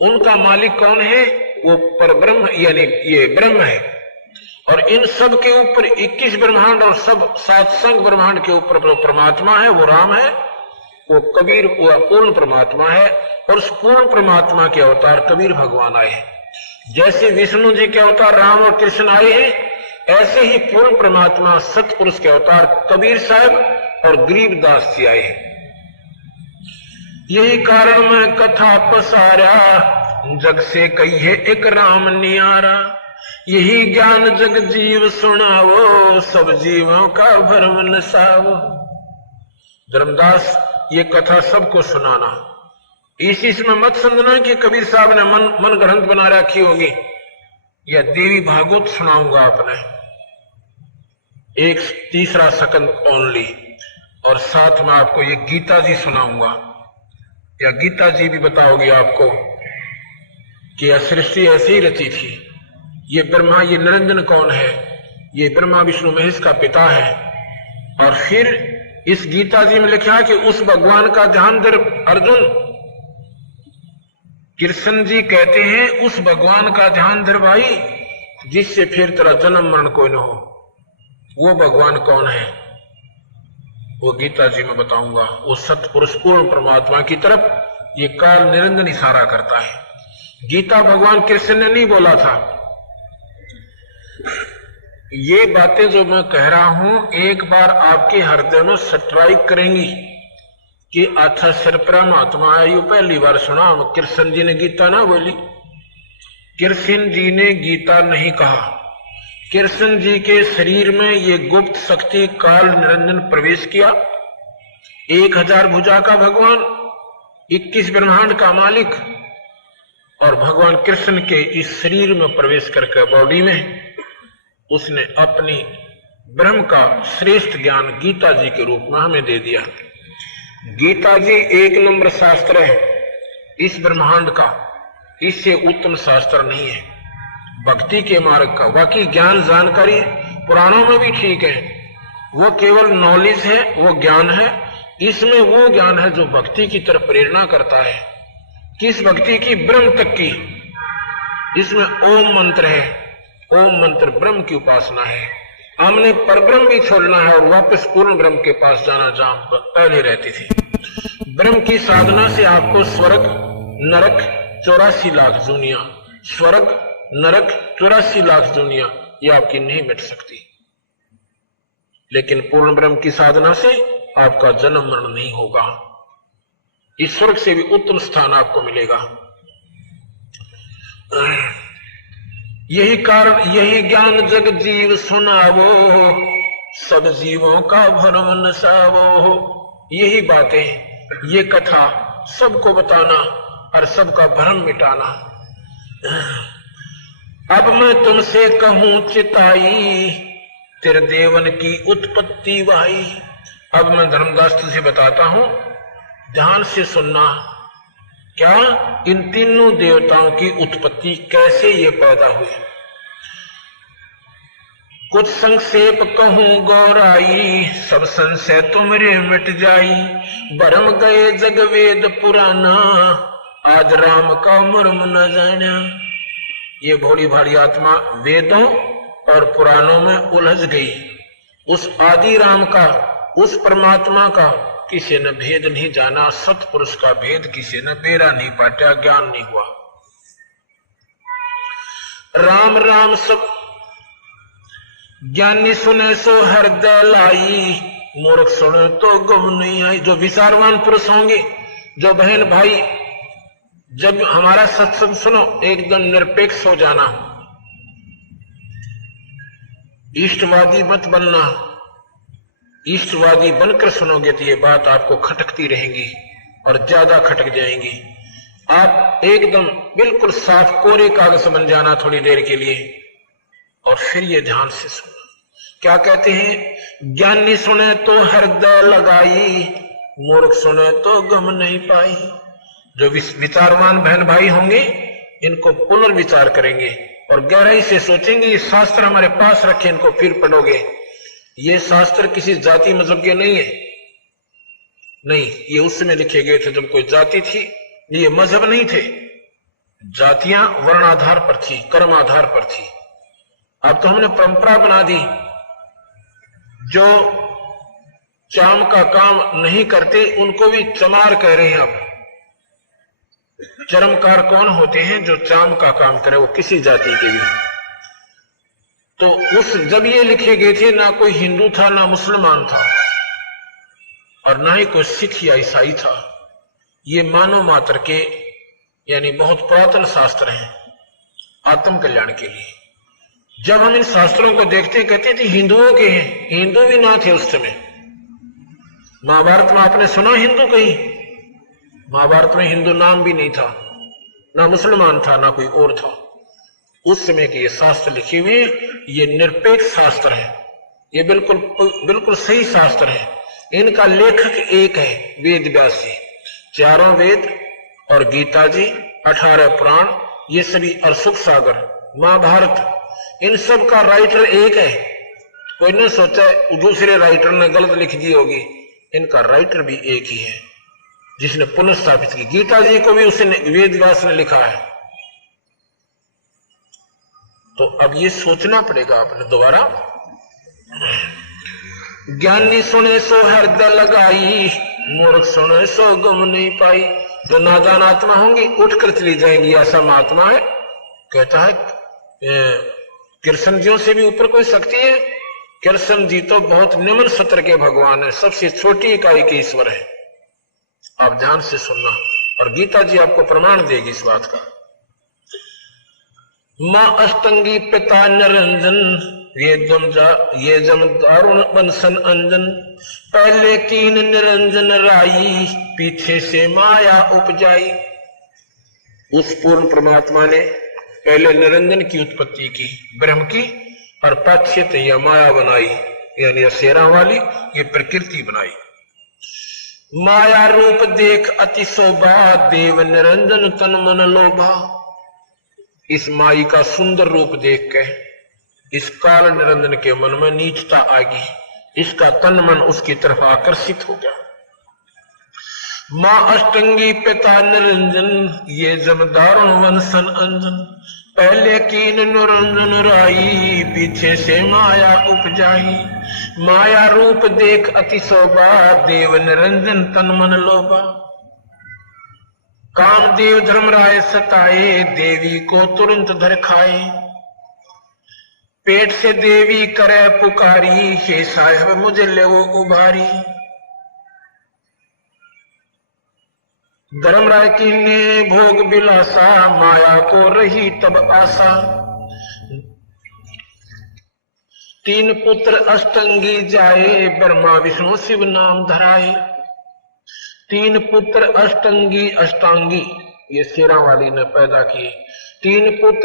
उनका मालिक कौन है? वो परब्रह्म यानी ये ब्रह्म है। और इन सब के ऊपर 21 ब्रह्मांड और सब 7 संग ब्रह्मांड के ऊपर जो परमात्मा है वो राम है, वो कबीर, वो पूर्ण परमात्मा है। और उस पूर्ण परमात्मा के अवतार कबीर भगवान आए हैं। जैसे विष्णु जी के अवतार राम और कृष्ण आए हैं, ऐसे ही पूर्ण परमात्मा सतपुरुष के अवतार कबीर साहब और गरीबदास जी आए हैं। यही कारण मैं कथा पसारा, जग से कहिए एक राम नियारा। यही ज्ञान जग जीव सुनावो, सब जीवों का भरम नसावो। धर्मदास ये कथा सबको सुनाना, इसी इसमें मत समझना कि कबीर साहब ने मन ग्रंथ बना रखी होगी या देवी भागवत सुनाऊंगा आपने। एक तीसरा सेकंड ओनली। और साथ में आपको ये गीता जी सुनाऊंगा, या गीता जी भी बताओगी आपको कि यह सृष्टि ऐसी ही रची थी। ये ब्रह्मा, ये निरंजन कौन है? ये ब्रह्मा विष्णु महेश का पिता है। और फिर इस गीता जी में लिखा कि उस भगवान का ध्यान धर अर्जुन। कृष्ण जी कहते हैं उस भगवान का ध्यान धर भाई, जिससे फिर तेरा जन्म मरण कोई न हो। वो भगवान कौन है? वो गीता जी में बताऊंगा। वो सतपुरुष पूर्ण परमात्मा की तरफ ये काल निरंजन इशारा करता है। गीता भगवान कृष्ण ने नहीं बोला था। ये बातें जो मैं कह रहा हूं एक बार आपके हृदय में स्ट्राइक करेंगी कि अच्छा सर परमात्मा है। यू पहली बार सुना, कृष्ण जी ने गीता ना बोली। कृष्ण जी ने गीता नहीं कहा। कृष्ण जी के शरीर में ये गुप्त शक्ति काल निरंजन प्रवेश किया। 1000 भुजा का भगवान, 21 ब्रह्मांड का मालिक, और भगवान कृष्ण के इस शरीर में प्रवेश करके बॉडी में उसने अपनी ब्रह्म का श्रेष्ठ ज्ञान गीता जी के रूप में हमें दे दिया। गीता जी 1 नंबर शास्त्र है इस ब्रह्मांड का। इससे उत्तम शास्त्र नहीं है भक्ति के मार्ग का। बाकी ज्ञान जानकारी पुराणों में भी ठीक है, वो केवल नॉलेज है, वो ज्ञान है। इसमें वो ज्ञान है जो भक्ति की तरफ प्रेरणा करता है। किस भक्ति की? ब्रह्म तक की। इसमें ओम मंत्र है, ओम मंत्र ब्रह्म की उपासना है। हमने परब्रह्म भी छोड़ना है और वापस पूर्ण ब्रह्म के पास जाना जहां पहले रहती थी। ब्रह्म की साधना से आपको स्वर्ग नरक 84 लाख दुनिया, स्वर्ग नरक 84 लाख दुनिया, ये आपकी नहीं मिट सकती। लेकिन पूर्ण ब्रह्म की साधना से आपका जन्म मरण नहीं होगा। इस स्वर्ग से भी उत्तम स्थान आपको मिलेगा। यही कारण, यही ज्ञान जग जीव सुनावो, सब जीवों का भरम नसावो। यही बातें, ये कथा सबको बताना और सबका भ्रम मिटाना। अब मैं तुमसे कहूं चिताई, तेरे देवन की उत्पत्ति वाई। अब मैं धर्मदास तुझे बताता हूं, ध्यान से सुनना। क्या? इन तीनों देवताओं की उत्पत्ति कैसे ये पैदा हुई। कुछ संक्षेप कहूं गौराई, सब संशय तुमरे मिट जाई। भरम गए जग वेद पुराना, आज राम का मर्म न जाना। ये भोली भारी आत्मा वेदों और पुराणों में उलझ गई। उस आदि राम का, उस परमात्मा का किसी ने भेद नहीं जाना। सतपुरुष का भेद किसी ने बेरा नहीं पाटा, ज्ञान नहीं हुआ। राम राम सब ज्ञानी सुने सो हृदय लाई, मूर्ख सुने तो गम नहीं आई। जो विचारवान पुरुष होंगे, जो बहन भाई, जब हमारा सत्संग सुनो एकदम निरपेक्ष हो जाना, इष्टवादी मत बनना। इष्टवादी बनकर सुनोगे तो ये बात आपको खटकती रहेंगी और ज्यादा खटक जाएंगी। आप एकदम बिल्कुल साफ कोरे कागज बन जाना थोड़ी देर के लिए, और फिर ये ध्यान से सुनना। क्या कहते हैं? ज्ञानी सुने तो हृदय लगाई, मूर्ख सुने तो गम नहीं पाई। जो विचारवान बहन भाई होंगे इनको पुनर्विचार करेंगे और गहराई से सोचेंगे, ये शास्त्र हमारे पास रखे, इनको फिर पढ़ोगे। ये शास्त्र किसी जाति मजहब के नहीं है, नहीं, ये उस समय लिखे गए थे जब कोई जाति थी, ये मजहब नहीं थे। जातियां वर्ण आधार पर थी, कर्म आधार पर थी। अब तो हमने परंपरा बना दी। जो चाम का काम नहीं करते उनको भी चमार कह रहे हैं। अब चरमकार कौन होते हैं? जो चाम का काम करे, वो किसी जाति के भी। तो उस जब ये लिखे गए थे ना कोई हिंदू था ना मुसलमान था और ना ही कोई सिख या ईसाई था। ये मानव मात्र के यानी बहुत पुरातन शास्त्र हैं आत्म कल्याण के लिए। जब हम इन शास्त्रों को देखते कहते थे हिंदुओं के हैं, हिंदू भी ना थे उस समय। महाभारत में आपने सुना हिंदू कहीं? महाभारत में हिंदू नाम भी नहीं था, ना मुसलमान था ना कोई और था। उस समय के ये शास्त्र लिखे हुए, ये निरपेक्ष शास्त्र है, ये बिल्कुल बिल्कुल सही शास्त्र है। इनका लेखक एक है, वेद व्यास जी। चारों वेद और गीता जी, 18 पुराण, ये सभी और सुख सागर, महाभारत, इन सब का राइटर एक है। कोई ने सोचा दूसरे राइटर ने गलत लिख दी होगी, इनका राइटर भी एक ही है जिसने पुनर्स्थापित की। गीता जी को भी उसने वेद व्यास ने लिखा है। तो अब ये सोचना पड़ेगा आपने दोबारा। ज्ञानी सुने सो हृदय लगाई, मूर्ख सुने सो गम नहीं पाई। जो नादान आत्मा होंगी उठकर चली जाएंगी, ऐसा महात्मा है। कहता है कृष्ण जियों से भी ऊपर कोई शक्ति है? कृष्ण जी तो बहुत निम्न सत्र के भगवान है, सबसे छोटी इकाई के ईश्वर है। आप ध्यान से सुनना, और गीता जी आपको प्रमाण देगी इस बात का। मां अष्टंगी पिता निरंजन, ये जम दारुण बंसन अंजन। पहले कीन निरंजन राई, पीछे से माया उपजाई। उस पूर्ण परमात्मा ने पहले निरंजन की उत्पत्ति की, ब्रह्म की, और पश्चित यह माया बनाई, यानी असेरा वाली ये प्रकृति बनाई। माया रूप देख अति शोभा, देव निरंजन तन मन लोभा। इस माई का सुंदर रूप देख के इस काल निरंजन के मन में नीचता आ गई, इसका तन मन उसकी तरफ आकर्षित हो गया। मां अष्टंगी पिता निरंजन, ये जब दारुण वंशन अंजन। पहले कीन निरंजन राई, पीछे से माया उपजाई। माया रूप देख अति शोभा, देव निरंजन तन मन लोभा। कामदेव धर्मराय सताए, देवी को तुरंत धर खाए। पेट से देवी करे पुकारी, हे साहेब मुझे ले वो उभारी। धर्मराय की ने भोग बिलासा, माया को रही तब आशा। 3 पुत्र अष्टंगी जाए, ब्रह्मा विष्णु शिव नाम धराए। 3 पुत्र अष्टंगी, अष्टांगी ये शेरा वाली ने पैदा किए। 3 पुत्र